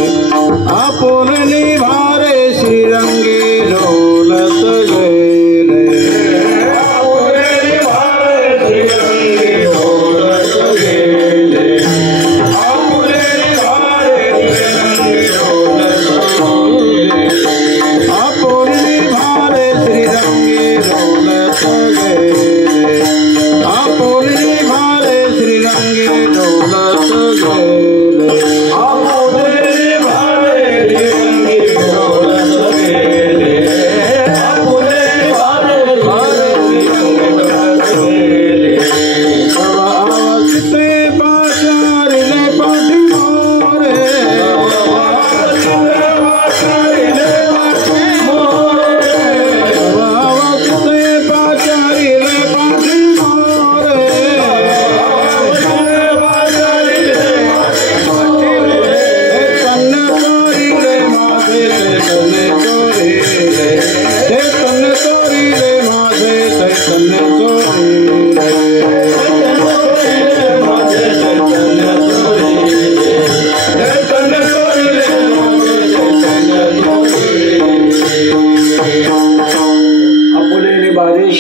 आपुलनी भारे श्रीरंगी डोलत गेले, आपुलनी भारे श्रीरंगी डोलत गेले, आपुलनी भारे श्रीरंगी डोलत गेले, आपुलनी भारे श्रीरंगी डोलत गेले, आपुलनी भारे श्रीरंगी डोलत गेले, आपुलनी भारे श्रीरंगी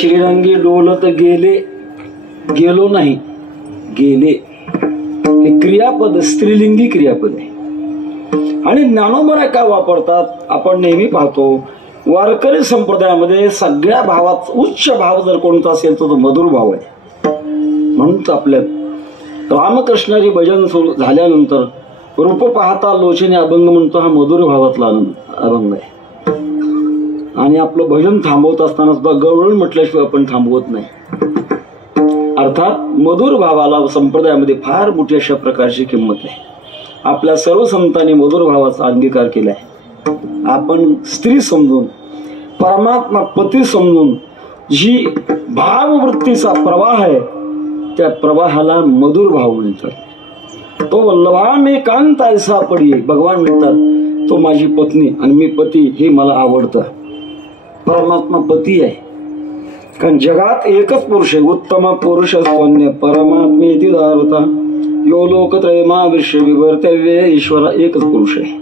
श्रीरंगी डोलत गेले, गेलो नाही, गेले. हे क्रियापद स्त्रीलिंगी क्रियापद आहे. आणि ज्ञानोबा काय वापरतात आपण नेहमी पाहतो. वारकरी संप्रदायामध्ये सगळ्या भावात उच्च भाव जर कोणता असेल तर तो मधुर भाव आहे. म्हणून आपल्या रामकृष्णारी भजन झाल्यानंतर रूप पाहता लोचने अभंग म्हणतो, हा मधुर भावातला अभंग आहे. आणि आपलं भजन थांबवत असताना सुद्धा गवळण म्हटल्याशिवाय आपण थांबवत नाही. अर्थात मधुर भावाला संप्रदायामध्ये फार मोठी अशा प्रकारची किंमत आहे. आपल्या सर्व संतांनी मधुर भावाचा अंगीकार केलाय. आपण स्त्री समजून, परमात्मा पती समजून जी भाववृत्तीचा प्रवाह आहे त्या प्रवाहाला मधुर भाव म्हणतात. तो वल्लभा मी कांत ऐसा पडी, भगवान म्हणतात तो माझी पत्नी आणि मी पती, हे मला आवडतं. परमात्मा पती आहे. कारण जगात एकच पुरुष आहे, उत्तम पुरुष स्तन्य परमात्मेति दारता यो लोकत्रयमा विश्व विवर्तव्य, ईश्वरा एकच पुरुष आहे.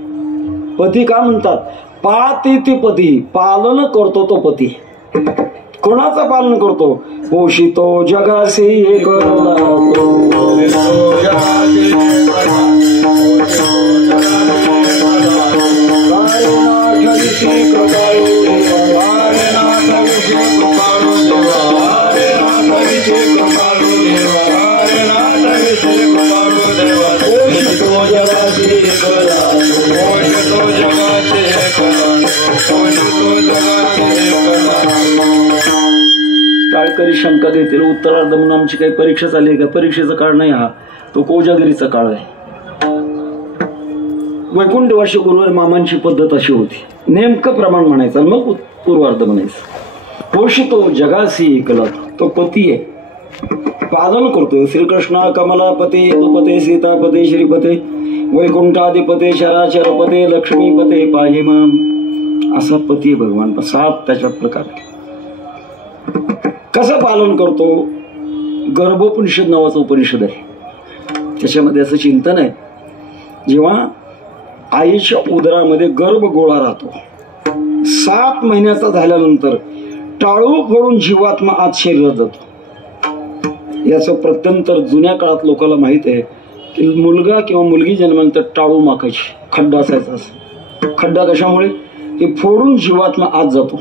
पती का म्हणतात? पाती पती, पालन करतो तो पती. कोणाचं पालन करतो? पोषितो जगासी एक टाळकरी शंका घेतील उत्तरार्ध म्हणून आमची काही परीक्षा चालली का? परीक्षेचा काळ नाही हा, तो कोजागिरीचा काळ आहे. वैकुंठवासी गुरुवर मामांची पद्धत अशी होती, नेमकं प्रमाण म्हणायचं मग पूर्वार्ध म्हणायचं. पोषितो जगासी एकला, तो पती आहे, पालन करतोय. श्रीकृष्ण कमलापते यदुपते सीतापते श्रीपते वैकुंठाधिपते शराचरपते लक्ष्मीपते पाहि माम, असा पती भगवान. 7 त्याच्यात प्रकार. कसं पालन करतो? गर्भोपनिषद नावाचं उपनिषद आहे, त्याच्यामध्ये असं चिंतन आहे. जेव्हा आईच्या उदरामध्ये गर्भगोळा राहतो, 7 महिन्याचा झाल्यानंतर टाळू फोडून जीवात्मा आत शरीरात जातो. याचं प्रत्यंतर जुन्या काळात लोकांना माहित आहे की मुलगा किंवा मुलगी जन्मानंतर टाळू माकायची, खड्डा असायचा. खड्डा कशामुळे? हे फोडून जीवात्मा आत जातो.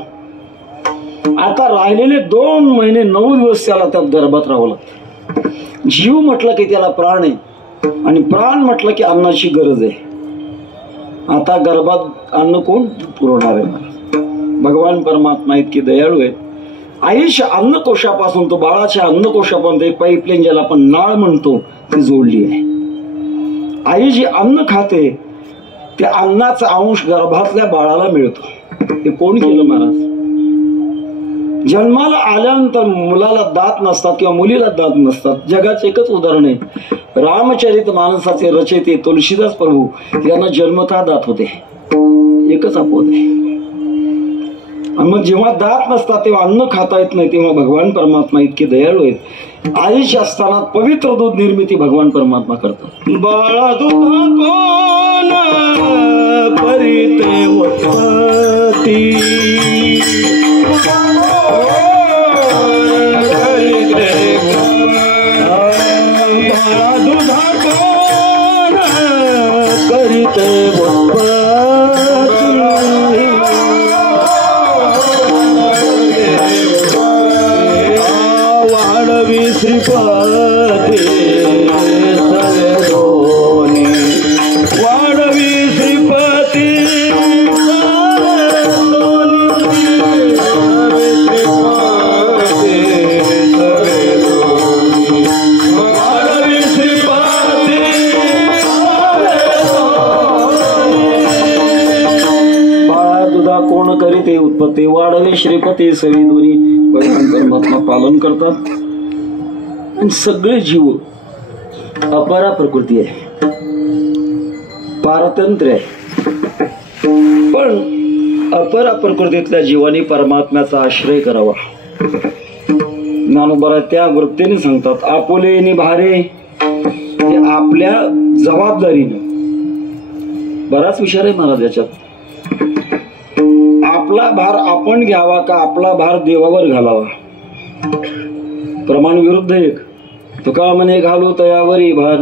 आता राहिलेले 2 महिने 9 दिवस त्याला त्यात गर्भात राहावं लागतं. जीव म्हटलं की त्याला प्राण आहे आणि प्राण म्हटलं की अन्नाची गरज आहे. आता गर्भात अन्न कोण पुरवणार आहे? भगवान परमात्मा इतकी दयाळू आहे. आईच्या अन्नकोशापासून तो बाळाच्या अन्नकोशापर्यंत एक पाईपलाईन, ज्याला आपण नाळ म्हणतो, ती जोडली आहे. आई जी अन्न खाते त्या अन्नाचा अंश गर्भातल्या बाळाला मिळतो. हे कोण केलं महाराज? जन्माला आल्यानंतर मुलाला दात नसतात किंवा मुलीला दात नसतात. जगाचं एकच उदाहरण आहे, रामचरित मानसाचे रचयिते तुलसीदास प्रभू यांना जन्मतः दात होते. एकच अपवाद आहे. आणि मग जेव्हा दात नसतात तेव्हा अन्न खाता येत नाही, तेव्हा भगवान परमात्मा इतके दयाळू आहेत. आईच्या असताना पवित्र दूध निर्मिती भगवान परमात्मा करतात. बाळा दुधा कोण करीते उत्पत्ती, बाळा दुधा कोण करीते वाढवी श्रीपती सरे दोनी, वाढवी श्रीपती कोण करीते उत्पत्ती, वाढवे श्रीपती सरी दोन्ही. परमात्मा पालन करतात. आणि सगळे जीव अपरा प्रकृती आहे, पारतंत्र्य आहे. पण अपरा प्रकृतीतल्या जीवाने परमात्म्याचा आश्रय करावा. ज्ञानोबा त्या वृत्तीने सांगतात, आपुले निभारे, हे आपल्या जबाबदारीनं. बराच विचार आहे महाराज याच्यात. आपला भार आपण घ्यावा का आपला भार देवावर घालावा? प्रमाण विरुद्ध एक. तुका म्हणे घालू तयावरी भार,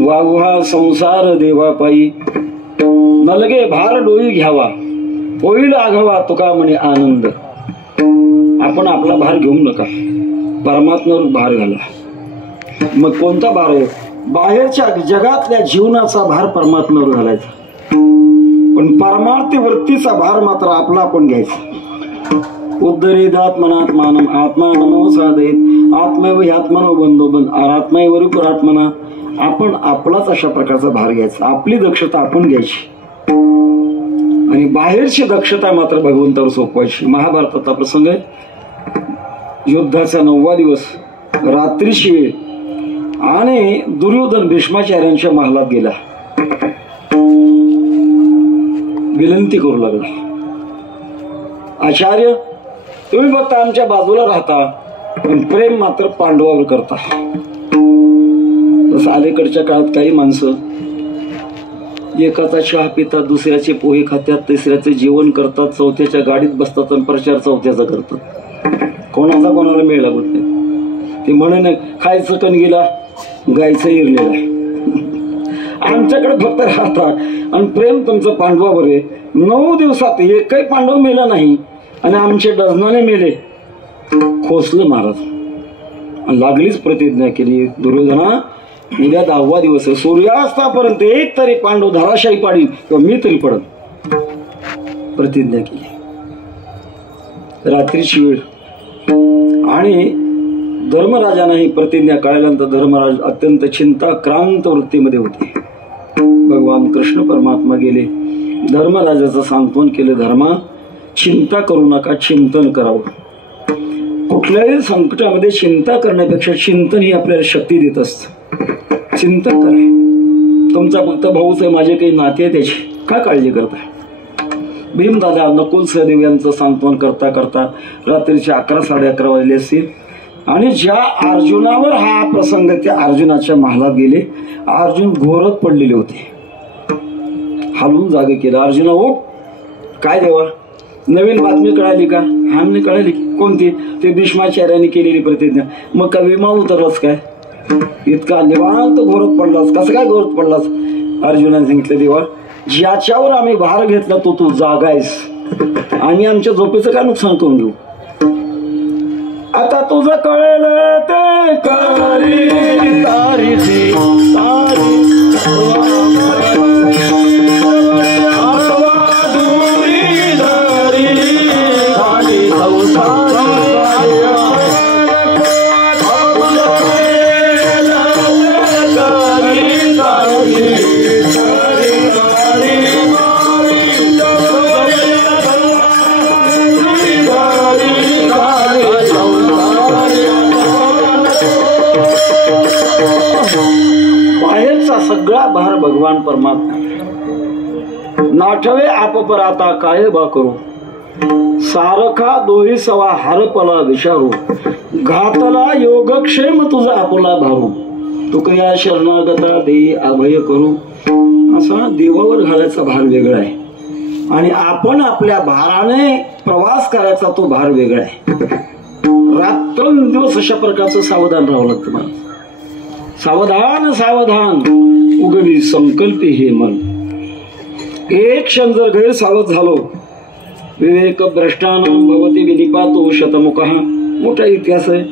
वागुहा संसार देवा पायी, नलगे भार डोई घ्यावा, होईल आघावा तुका म्हणे आनंद. आपण आपला भार घेऊ नका, परमात्म्यावर भार घाला. मग कोणता भार आहे? बाहेरच्या जगातल्या जीवनाचा भार परमात्म्यावर घालायचा, पण परमार्थ वृत्तीचा भार मात्र आपला आपण घ्यायचा. उद्धरेद आत्मनात्मानम आत्मा नमो साधेत आत्मैव आत्मनो बंधोबंध आत्मैव परात्मना. आपण आपलाच अशा प्रकारचा भार घ्यायचा, आपली दक्षता आपण घ्यायची आणि बाहेरची दक्षता मात्र भगवंतावर सोपवायची. महाभारताचा प्रसंग आहे. युद्धाचा 9वा दिवस, रात्रीची वेळ, आणि दुर्योधन भीष्माचार्यांच्या महालात गेला. विनंती करू लागला, आचार्य तुम्ही फक्त आमच्या बाजूला राहता, पण प्रेम मात्र पांडवावर करता. तसं अलीकडच्या काळात काही माणसं एकाचा चहा पितात, दुसऱ्याचे पोहे खात्यात, तिसऱ्याचे जेवण करतात, चौथ्याच्या गाडीत बसतात आणि प्रचार चौथ्याचा करतात. कोणाचा कोणाला मेळ लागत नाही. ते म्हणे खायचं कणगीला, गायचं इरलेला. आमच्याकडे फक्त राहता आणि प्रेम तुमचं पांडवावर आहे. 9 दिवसात एकही पांडव मेला नाही आणि आमचे डझनाने मेले. खोसलं महाराज. लागलीच प्रतिज्ञा केली, दुर्योधना उद्या 10वा दिवस आहे, सूर्यास्तापर्यंत एक तरी पांडव धराशायी पाडील किंवा मी तरी पडत. प्रतिज्ञा केली. रात्रीची वेळ आणि धर्मराजांना ही प्रतिज्ञा कळल्यानंतर धर्मराज अत्यंत चिंताक्रांत वृत्तीमध्ये होते. भगवान कृष्ण परमात्मा गेले, धर्मराजाचं सांत्वन केलं, धर्मा चिंता करू नका, चिंतन करावं. कुठल्याही संकटामध्ये चिंता करण्यापेक्षा चिंतन ही आपल्याला शक्ती देत असतं. चिंतन करा. तुमचा फक्त भाऊच आहे, माझे काही नाते आहे, त्याची काय काळजी करताय? भीमदादा नकुल सहदेव यांचं सांत्वन करता करता रात्रीचे 11 साडे11 वाजले असतील आणि ज्या अर्जुनावर हा प्रसंग, त्या अर्जुनाच्या महालात गेले. अर्जुन घोरत पडलेले होते. हालून जागे केलं. अर्जुना उठ. काय देवा, नवीन बातमी कळाली का? आम्ही कळाली. कोणती? ते भीष्माचार्यांनी केलेली प्रतिज्ञा. मग का विमा उतरलास काय? इतका निवांत घोरत पडलास? कसं काय घोरत पडलास? अर्जुनाने सांगितलं, देवा ज्याच्यावर आम्ही भार घेतला तो तू जागायस आणि आमच्या झोपेचं काय नुकसान करून घेऊ? आता तुझं कळेल ते करी तारी सगळा भार भगवान परमात्मा. नाठवे आपपर आता काय बा करू, सारखा दोही सवा हरपला विचारू, घातला योगक्षेम तुझा आपला भाऊ, तुकया शरणागता देई अभय करू. असा देवावर घालायचा भार वेगळा आहे आणि आपण आपल्या भाराने प्रवास करायचा तो भार वेगळा आहे. रात्रंदिवस अशा प्रकारचं सावधान राहावं लागतं मला. सावधान सावधान उगवी संकल्पी हे मन. एक क्षण जर गैरसावध झालो, विवेक भ्रष्टानं भवती विनिपातो शतमुखः. मोठा इतिहास आहे.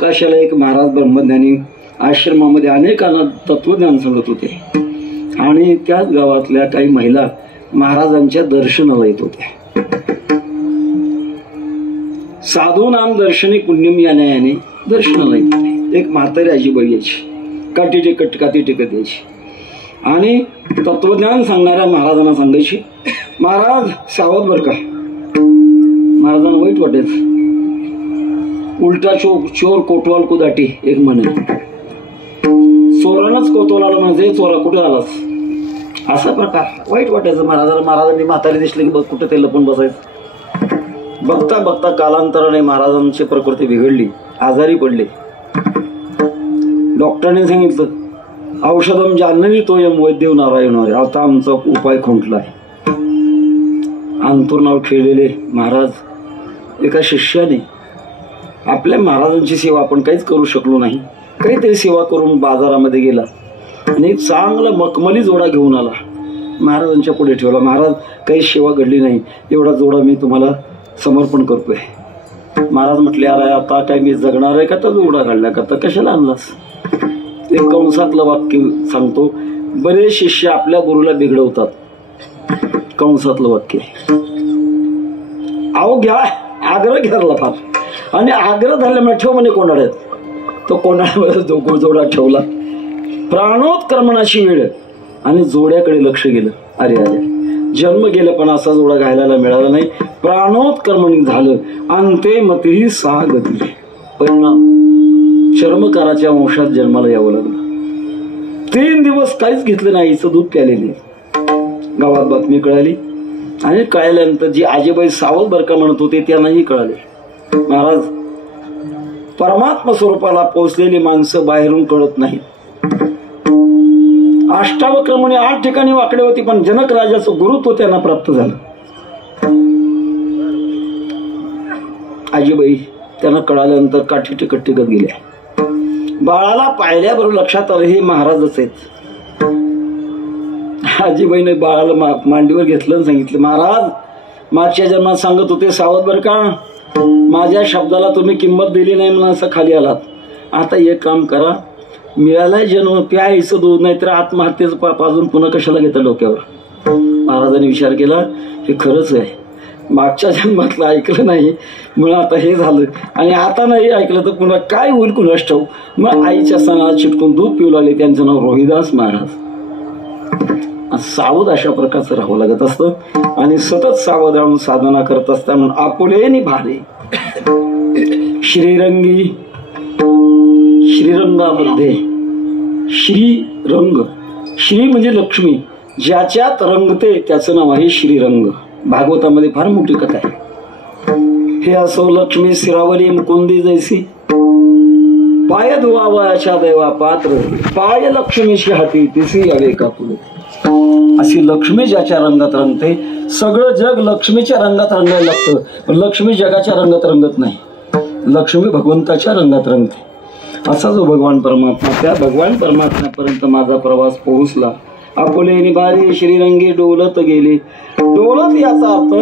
काशाला एक महाराज ब्रह्मज्ञानी आश्रमामध्ये अनेकांना तत्वज्ञान सांगत होते आणि त्याच गावातल्या काही महिला महाराजांच्या दर्शनाला येत होत्या. साधूनाम दर्शनी पुण्यम या न्यायाने दर्शनाला येत होते. एक म्हातारी आजीबाई यायची, काठी टेकत यायची आणि तत्वज्ञान सांगणाऱ्या महाराजांना सांगायची, महाराज सावध बर का. महाराजांना वाईट वाटायचं. उलटा चोर कोटवाल को दाटी एक म्हणे. चोरानंच कोतवाला म्हणजे चोरा कुठे आलास, असा प्रकार वाईट वाटायचं महाराजांना. महाराजांनी म्हातारी दिसली की बघ कुठे ते लपून बसायचं. बघता बघता कालांतराने महाराजांची प्रकृती बिघडली, आजारी पडले. डॉक्टरने सांगितलं, औषधम जान्हवी तोयम वैद्य नारायण. आता आमचा उपाय खुंटलाय. अंतुरणावर खेळलेले महाराज एका शिष्याने आपल्या महाराजांची सेवा आपण काहीच करू शकलो नाही. काहीतरी सेवा करून बाजारामध्ये गेला आणि एक चांगला मखमली जोडा घेऊन आला, महाराजांच्या पुढे ठेवला. महाराज, काही सेवा घडली नाही, एवढा जोडा मी तुम्हाला समर्पण करतोय. महाराज म्हटले, अरे आता काय मी जगणार आहे का तर जोडा काढला का, तर कशाला आणलास? एक कंसातलं वाक्य सांगतो, बरेच शिष्य आपल्या गुरुला बिघडवतात. कंसातलं वाक्य, अहो घ्या, आग्रह घेतला फार, आणि आग्रह झाल्यामुळे ठेव म्हणे कोणाड्यात. तो कोणाड्यामध्ये जोडा ठेवला. प्राणोत्क्रमणाची वेळ आणि जोड्याकडे लक्ष गेलं. अरे अरे, जन्म गेला पण असा जोडा घालायला मिळाला नाही. प्राणोत्क्रमण झालं. अंते मतेही 6 गती. परिणाम, चर्मकाराच्या वंशात जन्माला यावं लागलं. 3 दिवस काहीच घेतलं नाही, आईचं दूध प्यालेले. गावात बातमी कळाली आणि कळल्यानंतर जी आजीबाई सावध बरका म्हणत होते त्यांनाही कळाले. महाराज, परमात्मा स्वरूपाला पोहोचलेली माणसं बाहेरून कळत नाहीत. अष्टावक्र म्हणे 8 ठिकाणी वाकडे होती, पण जनक राजाचं गुरुत्व त्यांना प्राप्त झालं. आजीबाई त्यांना कळाल्यानंतर काठी टिकट टिकत गेल्या. बाळाला पाहिल्याबरोबर लक्षात आलं हे महाराजच आहेत. आजीबाईने बाळाला मांडीवर घेतलं आणि सांगितलं, महाराज, मागच्या जन्मात सांगत होते सावध बर का, माझ्या शब्दाला तुम्ही किंमत दिली नाही म्हणून असं खाली आलात. आता एक काम करा, मिळालाय जन्म, प्यायचं दूध, नाही तर आत्महत्येचं पाप अजून पुन्हा कशाला घेता डोक्यावर. महाराजांनी विचार केला, हे खरंच आहे, मागच्या जन्मातलं ऐकलं नाही म्हणून आता हे झालं, आणि आता नाही ऐकलं तर पुन्हा काय होईल कुणास ठाऊक. मग आईच्या सणाला चिटकून दूध पिऊ लागले. त्यांचं नाव रोहिदास महाराज. सावध अशा प्रकारचं राहावं लागत असतं आणि सतत सावध राहून साधना करत असताना आपुलेनी भारे. श्रीरंगी, श्रीरंगामध्ये श्रीरंग, श्री म्हणजे लक्ष्मी, ज्याच्यात रंगते त्याचं नाव आहे श्रीरंग. भागवतामध्ये फार मोठी कथा आहे. हे असो लक्ष्मी शिरावली मुकुंदी जैसी, पाय धुवावयाच्या दैवा पात्र, पाय लक्ष्मीशी हाती तिसी अवे का तुले. अशी लक्ष्मी ज्याच्या रंगात रंगते, सगळं जग लक्ष्मीच्या रंगात रंगायला लागतं, पण लक्ष्मी जगाच्या रंगात रंगत नाही, लक्ष्मी भगवंताच्या रंगात रंगते. असा जो भगवान परमात्मा, त्या भगवान परमात्म्यापर्यंत माझा प्रवास पोहोचला. आपुले बारी श्रीरंगी डोलत गेले. डोलत याचा अर्थ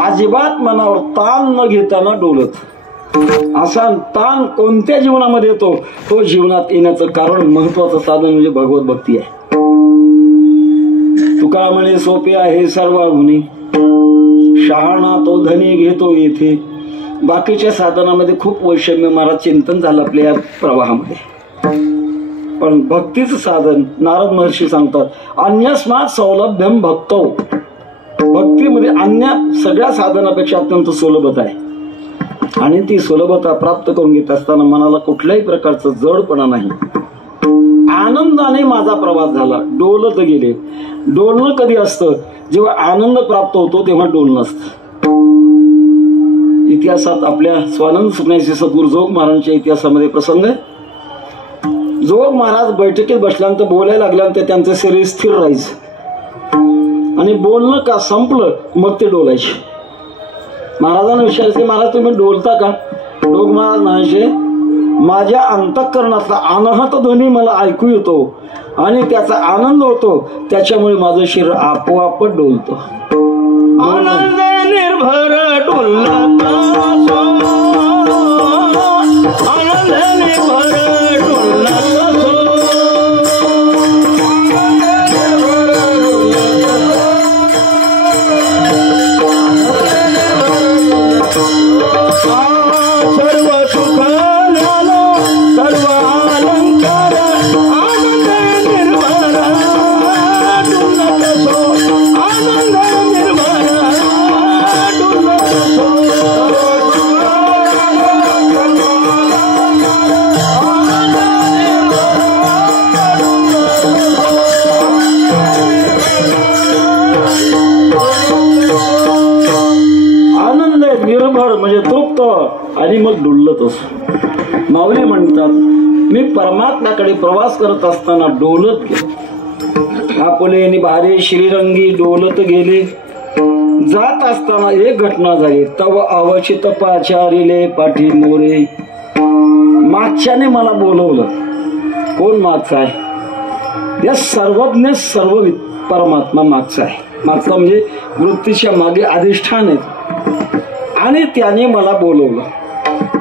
अजिबात मनावर ताण न घेताना डोलत. असा ताण कोणत्या जीवनामध्ये येतो, तो जीवनात येण्याचं कारण, महत्वाचं साधन म्हणजे भगवत भक्ती आहे. तुका म्हणे सोपे आहे सर्वाहुनी, शहाणा तो धनी घेतो येथे. बाकीच्या साधनामध्ये खूप वैषम्य, महाराज चिंतन झालं आपल्या या प्रवाहामध्ये, पण भक्तीचं साधन नारद महर्षी सांगतात, अन्यस्मात् सौलभ्यम भक्तो. भक्तीमध्ये अन्य सगळ्या साधनापेक्षा अत्यंत सुलभता आहे, आणि ती सुलभता प्राप्त करून घेत असताना मनाला कुठल्याही प्रकारचं जडपणा नाही. आनंदाने माझा प्रवास झाला. डोलत गेले. डोलणं कधी असतं, जेव्हा आनंद प्राप्त होतो तेव्हा डोलणं असतं. इतिहासात आपल्या स्वानंद सुखण्याचे सद्गुरू जोग महाराजांच्या इतिहासामध्ये प्रसंग आहे. जोग महाराज बैठकीत बसल्यानंतर बोलायला लागल्यानंतर त्यांचं शरीर स्थिर राहायचं, आणि बोलणं का संपलं मग ते डोलायचे. महाराजांना विचारायचे, महाराज तुम्ही डोलता का? जोग महाराज म्हणायचे, माझ्या अंतःकरणातला अनाहत ध्वनी मला ऐकू येतो आणि त्याचा आनंद होतो, त्याच्यामुळे माझं शरीर आपोआप डोलतो. आनंद निर्भर डोलता, आनंद निर्भर डोलता. सर्व सुख झालो, सर्व अलंकार, आनंद निर्भर डुलत सो, आनंद निर्भर डुलत सो. आनंद निर्भर म्हणजे तृप्त आणि मग डुलत असो. माऊली म्हणतात, मी परमात्म्याकडे प्रवास करत असताना डोलत गेलो. आपुले भारे श्रीरंगी डोलत गेले. जात असताना एक घटना झाली. तव अवचित पाचारिले पाठी मोरे. मागच्याने मला बोलवलं. कोण मागचा आहे? या सर्वज्ञ सर्व परमात्मा मागचा आहे. मागचा म्हणजे वृत्तीच्या मागे अधिष्ठान आहेत. आणि त्याने मला बोलवलं.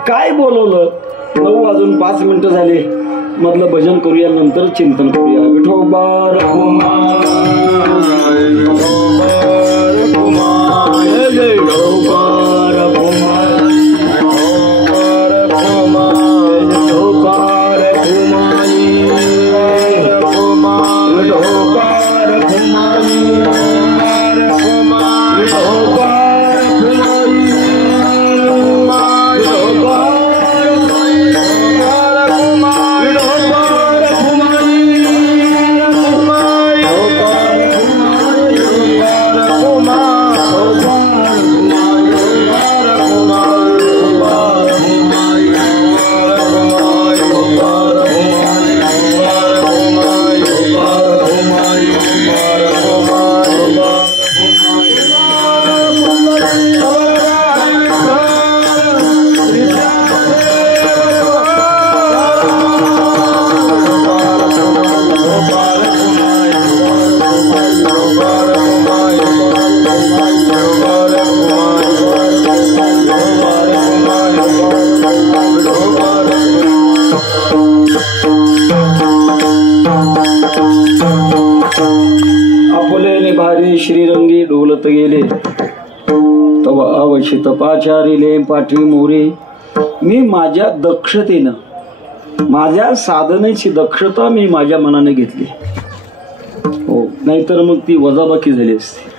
काय बोलवलं? 9 वाजून 5 मिनिटं झाले. मधलं भजन करूया, नंतर चिंतन करूया. विठोबा रघुमाई, श्रीरंगी डोलत गेले. तव अवचित पाचारिले पाठी मोरे. मी माझ्या दक्षतेनं, माझ्या साधनेची दक्षता मी माझ्या मनाने घेतली. हो, नाहीतर मग ती वजाबाकी झाली असती.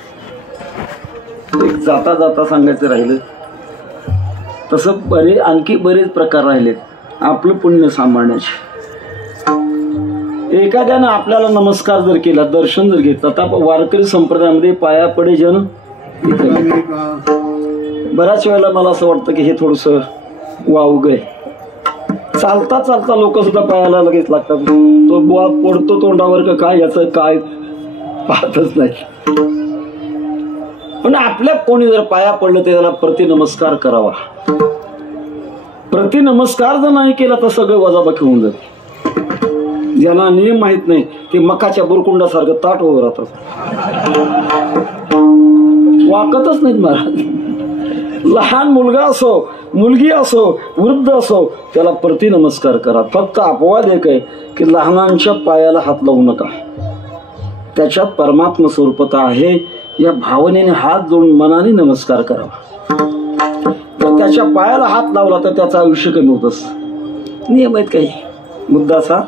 एक जाता जाता सांगायचं राहिलं तसं आणखी बरेच प्रकार राहिलेत आपलं पुण्य सांभाळण्याचे. एखाद्यानं आपल्याला नमस्कार जर केला, दर्शन जर घेतलं, तर वारकरी संप्रदायामध्ये पाया पडे जन. बऱ्याच वेळेला मला असं वाटतं की हे थोडस वावग आहे. चालता चालता लोक सुद्धा पायाला लगेच लागतात. तो बुवा पडतो तोंडावर का काय, याचं काय पाहतच नाही. पण आपल्या कोणी जर पाया पडलं तर त्याला प्रतिनमस्कार करावा. प्रतिनमस्कार जर नाही केला तर सगळं वजाबाकी होऊन जाते. ज्यांना नियम माहित नाही ते मकाच्या बुरकुंडासारखं ताट उभं राहतात, वाकतच नाहीत महाराज. लहान मुलगा असो, मुलगी असो, वृद्ध असो, त्याला प्रतिनमस्कार करा. फक्त अपवाद एक आहे की लहानांच्या पायाला हात लावू नका. त्याच्यात परमात्मा स्वरूपता आहे या भावनेने हात जोडून मनाने नमस्कार करावा. तर त्याच्या पायाला हात लावला तर त्याचं आयुष्य कमी होत असतं. नियम आहेत काही. मुद्दा असा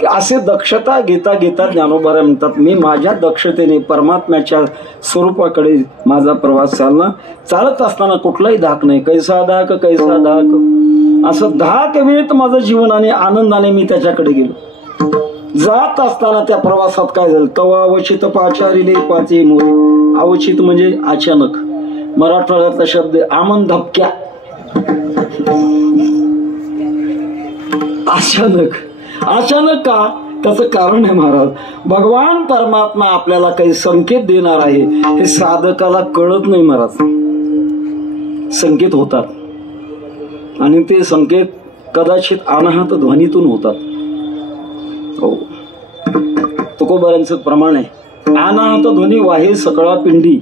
की असे दक्षता घेता घेता ज्ञानोबा म्हणतात, मी माझ्या दक्षतेने परमात्म्याच्या स्वरूपाकडे माझा प्रवास चालला. चालत असताना कुठलाही धाक नाही. कैसा धाक कैसा धाक, असं धाक वेळेत माझं जीवन आणि आनंदाने मी त्याच्याकडे गेलो. जात असताना त्या प्रवासात काय झालं? तवा अवचित पाचारिले पाची मोरे. अवचित म्हणजे अचानक. मराठवाड्यातला शब्द आमन धपक्या. अचानक. अचानक का? त्याचं कारण आहे महाराज, भगवान परमात्मा आपल्याला काही संकेत देणार आहे हे साधकाला कळत नाही महाराज. संकेत होतात आणि ते संकेत कदाचित अनाहत ध्वनीतून होतात. हो, तुकोबारांचं प्रमाण आहे, अनाहत ध्वनी वाहे सकळा पिंडी,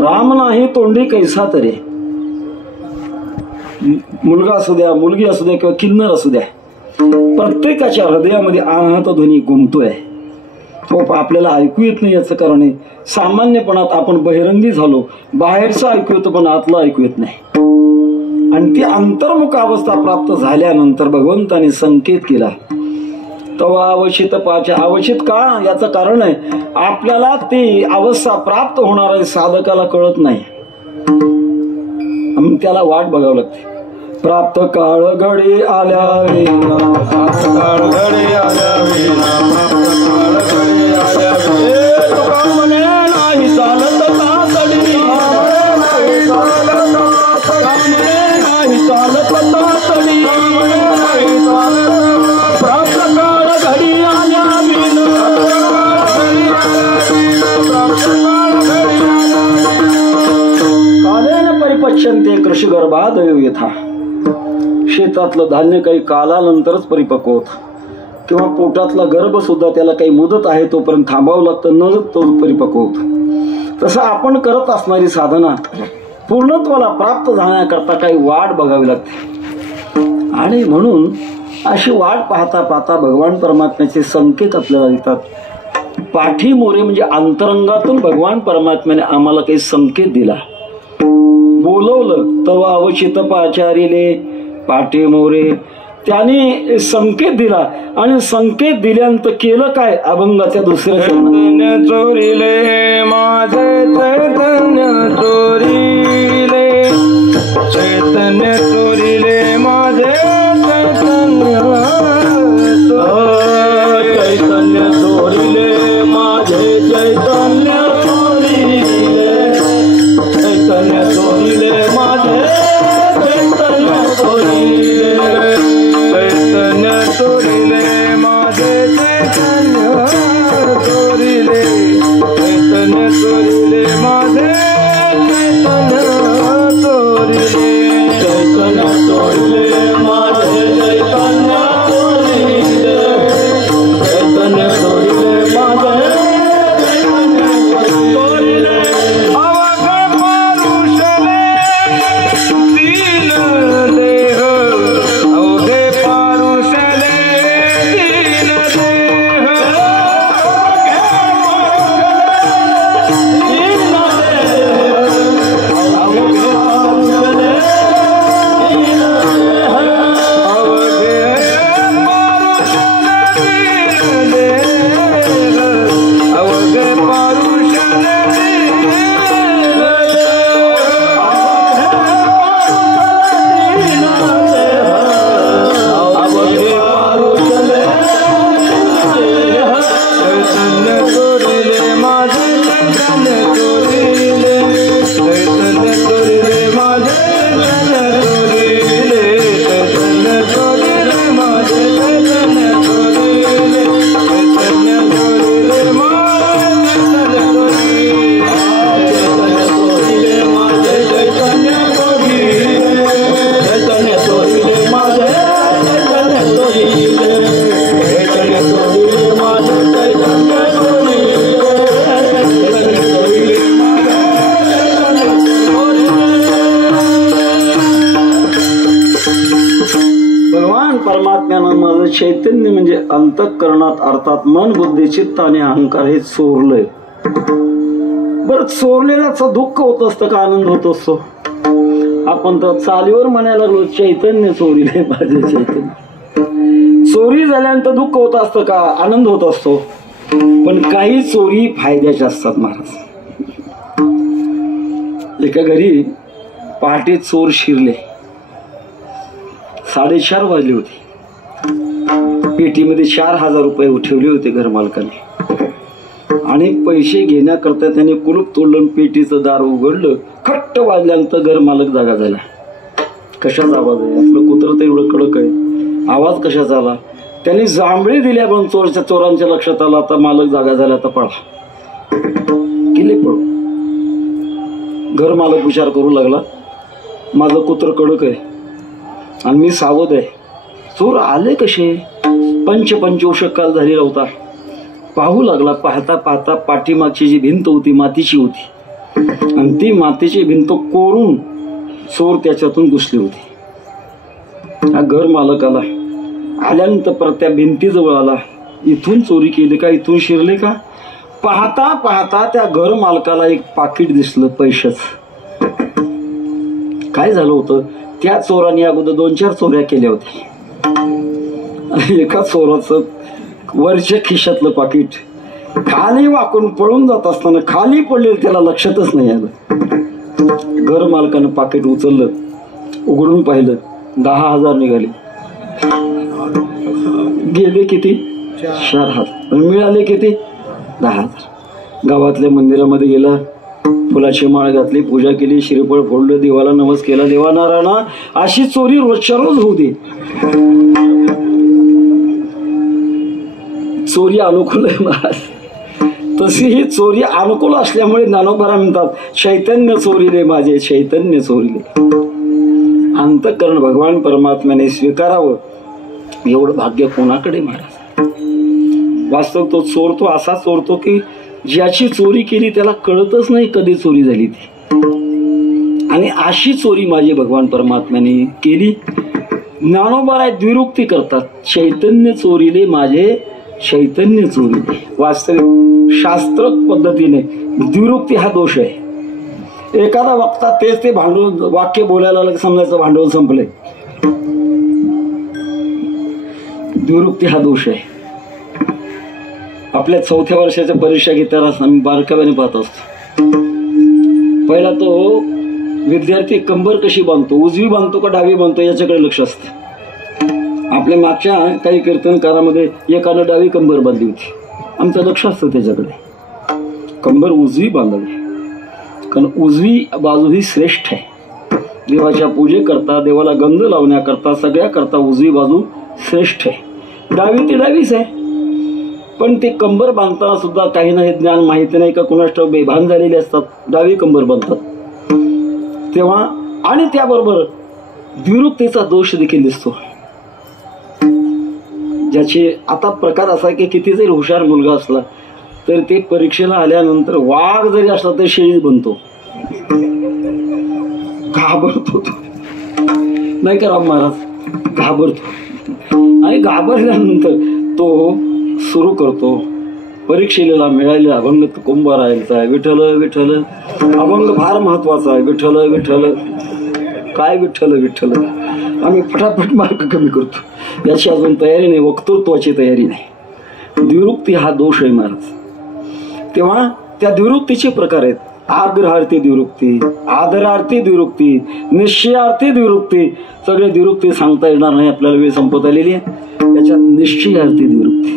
राम नाही तोंडी कैसा तरे. मुलगा असू द्या, मुलगी असू द्या किंवा किन्नर असू द्या, प्रत्येकाच्या हृदयामध्ये अनाहत ध्वनी घुमतोय. तो आपल्याला ऐकू येत नाही याचं कारण आहे सामान्यपणात आपण बहिरंगी झालो. बाहेरचं ऐकू येतं पण आतलं ऐकू येत नाही. आणि ती अंतर्मुख अवस्था प्राप्त झाल्यानंतर भगवंताने संकेत केला, तवा अवचित पाचा. अवचित का? याचं कारण आहे आपल्याला ती अवस्था प्राप्त होणार आहे, साधकाला कळत नाही. त्याला वाट बघावं लागते. प्राप्त काळ घडी आल्या वेळा, प्राप्त काळ घडी आल्या वेळा, प्राप्त काळ घडी आल्या वेळा. तुका म्हणे नाही चालत तातडी, नाही चालत तातडी, नाही चालत तातडी, नाही चालत. प्राप्त काळ घडी आल्या वेळा, प्राप्त काळ घडी आल्या वेळा, प्राप्त काळ घडी आल्या वेळा. परिपच्यन्ते कृषी गर्भादयो यथा. शेतातलं धान्य काही कालानंतरच परिपक्व होतं किंवा पोटातला गर्भ सुद्धा त्याला काही मुदत आहे तोपर्यंत थांबावं लागतं, न तो परिपक्व होतो. तसं आपण करत असणारी साधना पूर्णत्वाला प्राप्त जाण्याकरता काही वाट बघावी लागते. आणि म्हणून अशी वाट पाहता पाहता भगवान परमात्म्याचे संकेत आपल्याला देतात. पाठी मोरे म्हणजे अंतरंगातून भगवान परमात्म्याने आम्हाला काही संकेत दिला. बोलवलं तव अवचित पाचारिले पाठी मोरे, त्याने संकेत दिला आणि संकेत दिल्यानंतर केलं काय? अभंगाच्या दुसऱ्या चैतन्य चोरिले माझे चैतन्य चोरिले, चैतन्य चोरिले माझे चैतन्य, चैतन्य चोरिले माझे चैतन्य चोरिले, चैतन्य चोरिले माझे चैतन्य चोरिले, चैतन्य चोरिले माझे चैतन्य चोरिले, चैतन्य चोरिले माझे चैतन्य चोरिले, चैतन्य चोरिले माझे चैतन्य चोरिले, चैतन्य चोरिले माझे चैतन्य चोरिले. अवघ पारुषले दीन देह, अवघे पारुषले दीन देह, परमात्म्यानं माझं चैतन्य म्हणजे अंतःकरणात अर्थात मन बुद्धी चित्त आणि अहंकार हे चोरलंय. बरं, चोरलेल्याचं दुःख होत असतं का आनंद होत असतो? आपण तर चालीवर म्हणायला लागलो चैतन्य चोरीले माझे चैतन्य. चोरी झाल्यानंतर दुःख होत असतं का आनंद होत असतो? पण काही चोरी फायद्याच्या असतात महाराज. एका घरी पहाटे चोर शिरले. 4:30 वाजले होते. पेटीमध्ये 4,000 रुपये ठेवले होते घर मालकाने आणि पैसे घेण्याकरता त्याने कुलूप तोडलं, पेटीचं दार उघडलं. खट्ट वाजल्यानंतर घर मालक जागा झाला. कशाचा आवाज आहे? आपलं कुत्रं तर एवढं कडक आहे, आवाज कशाचा आला? त्यांनी जांभळी दिल्या पण चोरांच्या लक्षात आलं आता मालक जागा झाला, आता पळा. गेले पळू. घर मालक विचार करू लागला माझं कुत्र कडक आहे आणि मी सावध आहे. चोर आले कसे? पंचवशक काल झालेला होता. पाहू लागला. पाहता पाहता पाठीमागची जी भिंत होती मातीची होती आणि ती मातीची भिंत कोरून चोर त्याच्यातून घुसली होती. हा घर मालक आला. आल्यानंतर परत त्या भिंतीजवळ आला. इथून चोरी केली का? इथून शिरले का? पाहता पाहता त्या घर मालकाला एक पाकिट दिसलं पैशाचं. काय झालं होतं? त्या चोरांनी अगोदर 2-4 चोऱ्या केल्या होत्या. एका चोराचं वरच्या खिशातलं पाकिट खाली वाकून पळून जात असताना खाली पडले, त्याला लक्षातच नाही आलं. घर मालकानं पाकिट उचललं, उघडून पाहिलं, 10,000 निघाले. गेले किती? 4,000. मिळाले किती? 10,000. गावातल्या मंदिरामध्ये गेला, फुलाची माळ घातली, पूजा केली, श्रीफळ फोडलं, देवाला नमस्कार केला. देवा नारायणा, अशी चोरी रोजच्या रोज होऊ दे. चोरी अनुकूल आहे महाराज. तशी ही चोरी अनुकूल असल्यामुळे ज्ञानोबा म्हणतात, चैतन्य चोरिले माझे चैतन्य चोरिले. अंतःकरण भगवान परमात्म्याने स्वीकारावं एवढं भाग्य कोणाकडे महाराज. वास्तव तो चोरतो असा चोरतो की ज्याची चोरी केली त्याला कळतच नाही कधी चोरी झाली ती. आणि अशी चोरी माझी भगवान परमात्म्याने केली. ज्ञानोबा द्विरुक्ती करतात, चैतन्य चोरिले माझे चैतन्य चोरिले. वास्तविक शास्त्र पद्धतीने द्विरुक्ती हा दोष आहे. एखादा वक्ता तेच ते भांडवल वाक्य बोलायला लागलं समजायचं भांडवल संपलंय. द्विरुक्ती हा दोष आहे. आपल्या 4थ्या वर्षाच्या परीक्षा घेताना आम्ही बारकाव्याने पाहत असतो. पहिला तो विद्यार्थी कंबर कशी बांधतो, उजवी बांधतो का डावी बांधतो याच्याकडे लक्ष असतं. आपल्या मागच्या काही कीर्तनकारामध्ये एकानं डावी कंबर बांधली होती. आमचं लक्ष असतं त्याच्याकडे. कंबर उजवी बांधावी, कारण उजवी बाजू ही श्रेष्ठ आहे. देवाच्या पूजेकरता, देवाला गंध लावण्याकरता, सगळ्याकरता उजवी बाजू श्रेष्ठ आहे. डावी ती डावीच आहे. पण ते कंबर बांधताना सुद्धा काही ना हे ज्ञान माहिती नाही का कुणास ठाऊक बेभान झालेले असतात, डावी कंबर बांधतात. तेव्हा आणि त्याबरोबर द्विरुक्तीचा दोष देखील दिसतो. ज्याचे आता प्रकार असा की किती जरी हुशार मुलगा असला तर ते परीक्षेला आल्यानंतर वाघ जरी असला तरी शेळी बनतो. घाबरतो तो, नाही का राम महाराज, घाबरतो. आणि घाबरल्यानंतर तो सुरू करतो, परीक्षेला मिळालेला अभंग कुंभारायचा आहे. विठ्ठल विठ्ठल अभंग फार महत्वाचा आहे. विठ्ठल विठ्ठल काय विठ्ठल विठ्ठल. आम्ही फटाफट मार्क कमी करतो. याची अजून तयारी नाही, वक्तृत्वाची तयारी नाही. द्विरुक्ती हा दोष आहे महाराज. तेव्हा त्या द्विरुक्तीचे प्रकार आहेत. आग्रहार्थी द्विरुक्ती, आदरार्थी द्विरुक्ती, निश्चयार्थी द्विरुक्ती. सगळे द्विरुक्ती सांगता येणार नाही, आपल्याला वेळ संपत आलेली आहे. त्याच्यात निश्चयार्थी द्विरुक्ती.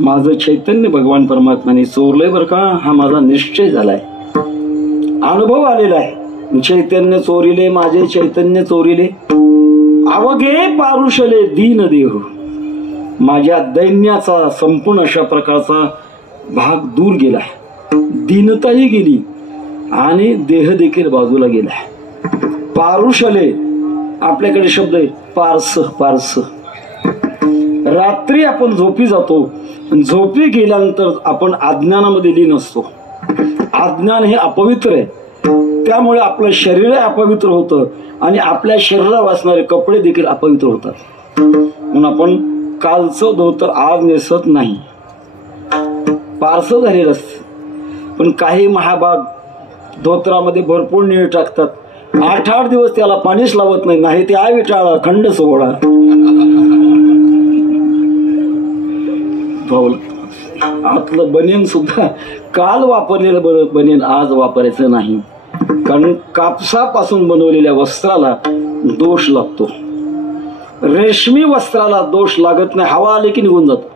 माझं चैतन्य भगवान परमात्म्याने चोरलंय बरं का, हा माझा निश्चय झालाय, अनुभव आलेला आहे. चैतन्य चोरिले माझे चैतन्य चोरिले, अवघे पारुषले दीन देह. माझ्या दैन्याचा संपूर्ण अशा प्रकारचा भाग दूर गेलाय, दीनताही गेली आणि देह देखील बाजूला गेलाय. पारुषले आपल्याकडे शब्द आहे पारस. पारस रात्री आपण झोपी जातो, झोपी गेल्यानंतर आपण अज्ञानामध्ये लीन असतो. अज्ञान हे अपवित्र आहे, त्यामुळे आपलं शरीर अपवित्र होतं आणि आपल्या शरीरावर असणारे कपडे देखील अपवित्र होतात. म्हणून आपण कालचं धोतर आज नेसत नाही, पारसं झालेलं असतं. पण काही महाभाग धोत्रामध्ये भरपूर नीळ टाकतात, 8-8 दिवस त्याला पाणीच लावत नाही ते आय विटाळा खंड सोहळा. आतलं बनियन सुद्धा काल वापरलेलं बनियन आज वापरायचं नाही, कारण कापसापासून बनवलेल्या वस्त्राला दोष लागतो. रेशमी वस्त्राला दोष लागत नाही, हवा आली की निघून जातो.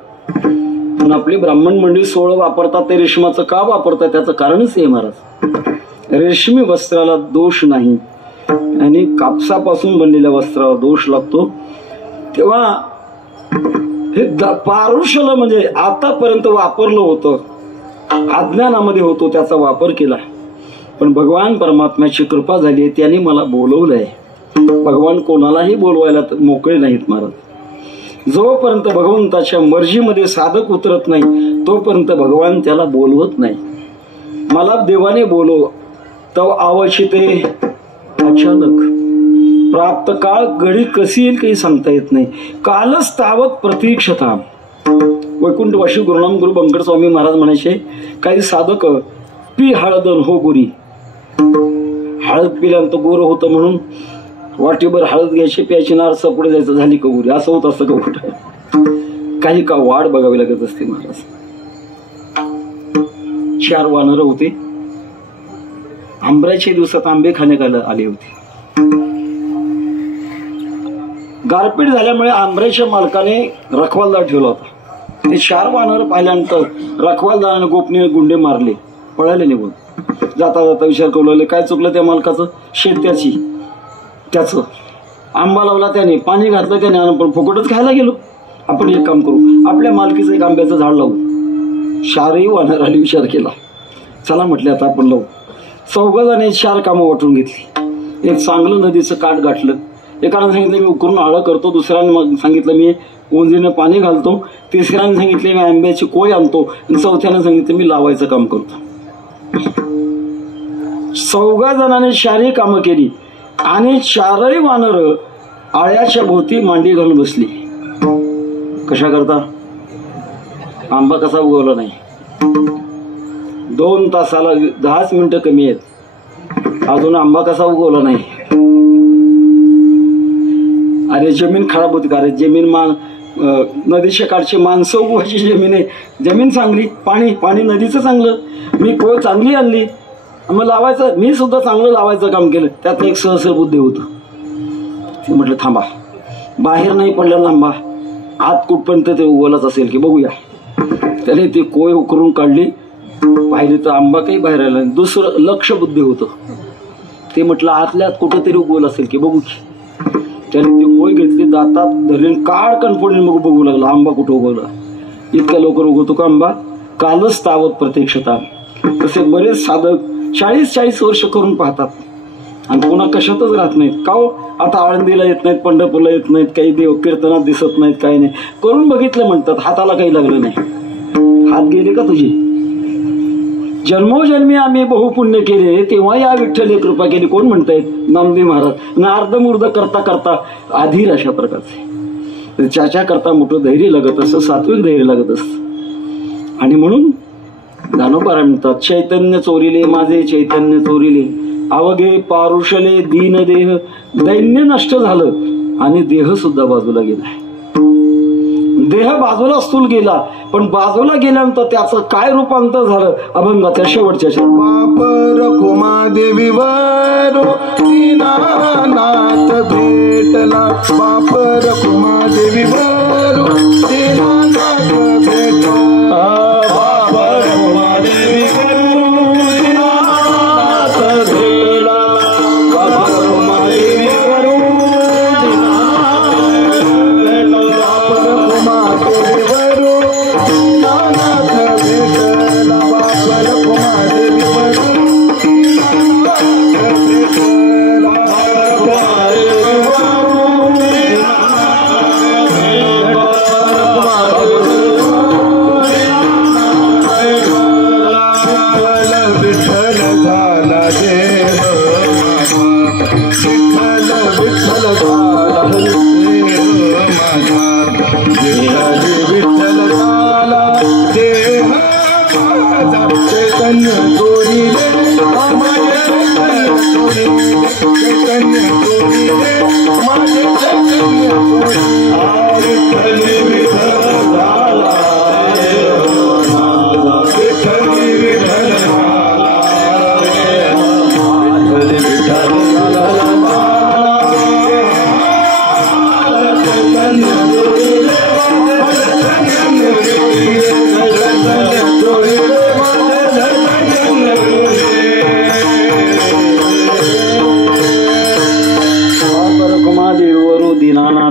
पण आपली ब्राह्मण मंडळी 16 वापरतात, ते रेशमाचं का वापरतात त्याचं कारणच आहे महाराज. रेशमी वस्त्राला दोष नाही आणि कापसापासून बनलेल्या वस्त्राला दोष लागतो. तेव्हा हे पारुषल म्हणजे आतापर्यंत वापरलं होतं, अज्ञानामध्ये होतो, त्याचा वापर केला. पण भगवान परमात्म्याची कृपा झाली आहे, त्याने मला बोलवलंय. भगवान कोणालाही बोलवायला मोकळे नाहीत महाराज. जोपर्यंत भगवंताच्या मर्जीमध्ये साधक उतरत नाही तोपर्यंत भगवान त्याला बोलवत नाही. मला देवाने बोलव तव आवश्यते अचानक, प्राप्त काळ घडी कशी येईल काही सांगता येत नाही. कालच तावत प्रतीक्षता. वैकुंठवाशी गुरुनाम गुरु बंकट स्वामी महाराज म्हणायचे, काही साधक पी हळदन हो गुरी. हळद पिल्यानंतर गोर होतं म्हणून वाटीभर हळद घ्यायची, प्यायची, नारसा पुढे जायचं, झाली का गुरी. असं होत असतं का कुठं? काही का वाढ बघावी लागत असते महाराज. 4 वानरं होते, आंब्याच्या दिवसात आंबे खाण्याला आले होते. गारपीट झाल्यामुळे आंब्याच्या मालकाने रखवालदार ठेवला होता. ते 4 वानर पाहिल्यानंतर रखवालदाराने गोपनीय गुंडे मारले, पळाले निघून. जाता जाता विचार करू लागले, काय चुकलं त्या मालकाचं? शेत्याची त्याचं. आंबा लावला त्याने, पाणी घातलं त्याने, आपण फुकटच खायला गेलो. आपण एक काम करू, आपल्या मालकीचं एक आंब्याचं झाड लावू. चारही वानरांनी विचार केला. चला म्हटले आता आपण लावू. चौघांनी 4 कामं वाटून घेतली. एक चांगलं नदीचं काठ गाठलं. एकानं सांगितलं मी उकरून आळं करतो. दुसऱ्यानं मग सांगितलं मी उंजीनं पाणी घालतो. तिसऱ्यानं सांगितले मी आंब्याची कोय आणतो. आणि चौथ्यानं सांगितलं मी लावायचं काम करतो. 4 जणांनी 4ही कामं केली आणि 4ही वानर आळ्याच्या भोवती मांडी घालून बसली. कशा करता? आंबा कसा उगवला नाही. 2 तासाला 10 मिनिटं कमी आहेत, अजून आंबा कसा उगवला नाही. अरे जमीन खराब होती का रे? जमीन नदीच्या काठची माणसं उगवायची जमीन आहे. जमीन चांगली, पाणी नदीचं चांगलं. मी कोय चांगली आणली, मग लावायचं. मी सुद्धा चांगलं लावायचं काम केलं. त्यात एक सहसर बुद्धी होतं. ते म्हटलं थांबा, बाहेर नाही पडला आंबा, आत कुठपर्यंत ते उगवलाच असेल की बघूया. त्याने ती कोय उकरून काढली. पाहिली तर आंबा काही बाहेर आला नाही. दुसरं लक्ष बुद्धी होतं. ते म्हटलं आतल्या आत कुठंतरी उगवलं असेल की बघू की. त्याने ती कोय घेतली, दातात धरली, काळ कणफोडून मग बघू लागला आंबा कुठं उगवला. इतक्या लवकर उगवतो का आंबा? कालच तावत प्रत्यक्षता. तसे बरेच साधक 40-40 वर्ष करून पाहतात आणि पुन्हा कशातच राहत नाहीत. का हो? आता आळंदीला येत नाहीत, पंढरपूरला येत नाहीत, काही देव कीर्तनात दिसत नाहीत, काही नाही. करून बघितलं म्हणतात, हाताला काही लागलं नाही. हात गेले का तुझे? जन्मोजन्मी आम्ही बहुपुण्य केले, तेव्हा या विठ्ठले कृपा केली. कोण म्हणतायत? नामदेव महाराज. अर्धमुर्ध करता करता अधीर अशा प्रकारचे. ज्याच्या करता मोठं धैर्य लागत असतं, सात्विक धैर्य लागत असतं. आणि म्हणून ज्ञानोबा म्हणतात, चैतन्य चोरिले माझे चैतन्य चोरिले, अवघे पारुषले दीन देह. दैन्य नष्ट झालं आणि देह सुद्धा बाजूला गेला. देह बाजूला स्थूल गेला, पण बाजूला गेल्यानंतर त्याचं काय रूपांतर झालं? अभंगाच्या शेवटच्या बापर कुमादेवी वरो दीनानाथ भेटला. बापर कुमादेवी वरो दीनानाथ भेटला. बापर कुमादेवी वरो दीनानाथ भेटला. बापर कुमादेवी वरो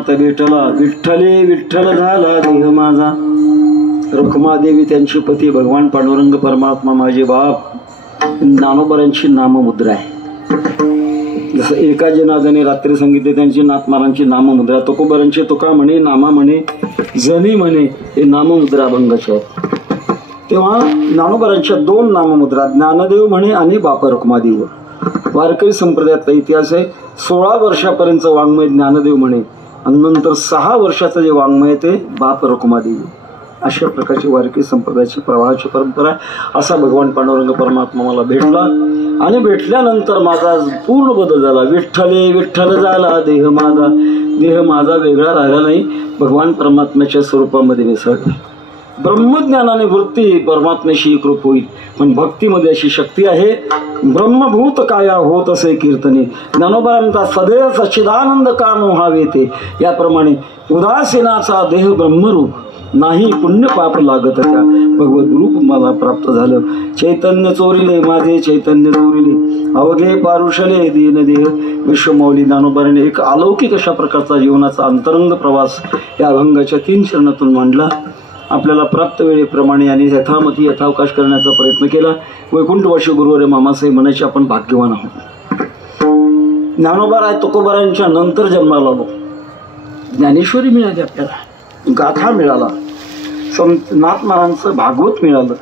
भेटला. विठ्ठले विठ्ठल झाला देह माझा. रखुमादेवी त्यांचे पती भगवान पांडुरंग परमात्मा माझे बाप. ज्ञानोबरांची नाममुद्रा आहे. जसं एका जनाजने रात्री सांगितले त्यांची नाथमारांची नाममुद्रा. तुकोबरांचे तुका म्हणे, नामा म्हणे, जनी म्हणे, हे नाममुद्रा अभंगाचे आहेत. तेव्हा ज्ञानोबरांच्या 2 नाममुद्रा, ज्ञानदेव म्हणे आणि बाप रखुमादेव. वारकरी संप्रदायातला इतिहास आहे. 16 वर्षापर्यंत वाङ्मय ज्ञानदेव म्हणे आणि नंतर 6 वर्षाचं जे वाङ्मय ते बाप रखुमादेवी. अशा प्रकारची वारकरी संप्रदायाची प्रवाहाची परंपरा. असा भगवान पांडुरंग परमात्मा मला भेटला आणि भेटल्यानंतर माझा पूर्ण बदल झाला. विठ्ठले विठ्ठल झाला देह माझा. देह माझा वेगळा राहिला नाही, भगवान परमात्म्याच्या स्वरूपामध्ये मिसळला. ब्रह्मज्ञानाने वृत्ती परमात्म्याशी एकरूप होईल. पण भक्तीमध्ये अशी शक्ती आहे. ब्रह्मभूत काया होत असे कीर्तने. ज्ञानोबा सदैव सच्चिदानंद का मोहावे ते. याप्रमाणे उदासीनाचा देह ब्रह्मरूप नाही, पुण्य पाप लागत त्या भगवत रूप मला प्राप्त झालं. चैतन्य चोरिले माझे चैतन्य चोरिले, अवघे पारुषले दीन देह. विश्वमौली ज्ञानोबाने एक अलौकिक अशा प्रकारचा जीवनाचा अंतरंग प्रवास या अभंगाच्या 3 चरणातून मांडला. आपल्याला प्राप्त वेळेप्रमाणे आणि यथामती यथावकाश करण्याचा प्रयत्न केला. वैकुंठवासी गुरुवारे मामासाहेब म्हणायचे आपण भाग्यवान आहोत. ज्ञानोबा तुकोबारांच्या नंतर जन्माला आलो. ज्ञानेश्वरी मिळाली, आपल्याला गाथा मिळाला, संत नाथ महाराजांचं भागवत मिळालं.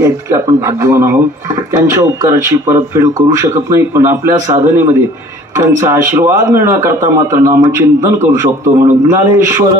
या इतके आपण भाग्यवान आहोत. त्यांच्या उपकाराची परतफेड करू शकत नाही, पण आपल्या साधनेमध्ये त्यांचा आशीर्वाद मिळण्याकरता मात्र नामचिंतन करू शकतो. म्हणून ज्ञानेश्वर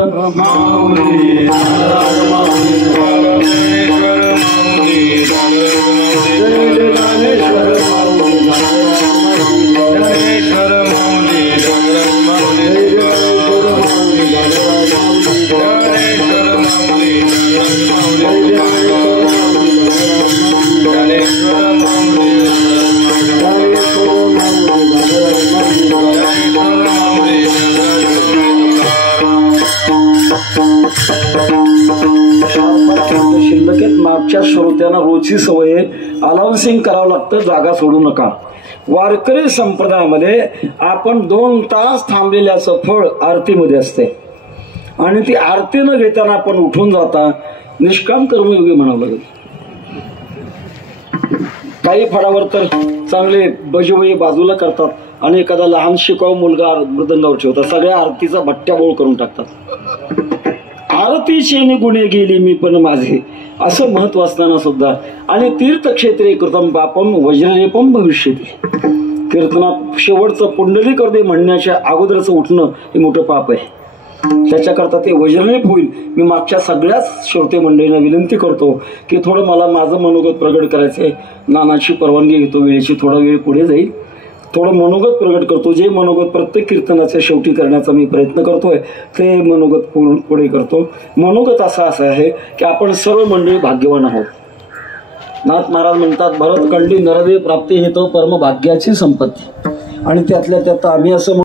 शिल्लकेत मागच्या श्रोत्यांना रोजची सवय अलाउन्सिंग करावं लागतं, जागा सोडू नका. वारकरी संप्रदायामध्ये आपण 2 तास थांबलेल्याचं फळ आरतीमध्ये असते आणि ती आरती न घेताना आपण उठून जाता निष्काम कर्मयोगी म्हणावं लागेल. काही फळावर तर चांगले बजवई बाजूला करतात आणि एखादा लहान शिकाऊ मुलगा मृदंगावर ठेवतात. सगळ्या आरतीचा भट्ट्याबोळ करून टाकतात. आरतीचे गुणे गेली मी पण माझे, असं महत्व असताना सुद्धा. आणि तीर्थक्षेत्रे कृतम पापम वज्रलेपम भविष्यती. कीर्तनात शेवटचं पुंडलिक करते म्हणण्याच्या अगोदरचं उठणं हे मोठं पाप आहे. त्याच्याकरता ते वज्रलेप होईल. मी मागच्या सगळ्याच श्रोते मंडळींना विनंती करतो की थोडं मला माझं मनोगत प्रगट करायचंय. नानाची परवानगी घेतो, वेळेची थोडा वेळ पुढे जाईल, थोडं मनोगत प्रगट करतो. जे मनोगत प्रत्येक कीर्तनाच्या शेवटी करण्याचा मी प्रयत्न करतोय ते मनोगत पुढे करतो. मनोगत असं आहे की आपण सर्व मंडळी भाग्यवान आहोत. नाथ महाराज म्हणतात, भरतखंडी नरदेव प्राप्ती हेतु परम भाग्याची संपत्ती. आणि त्यातल्या त्यात आम्ही असं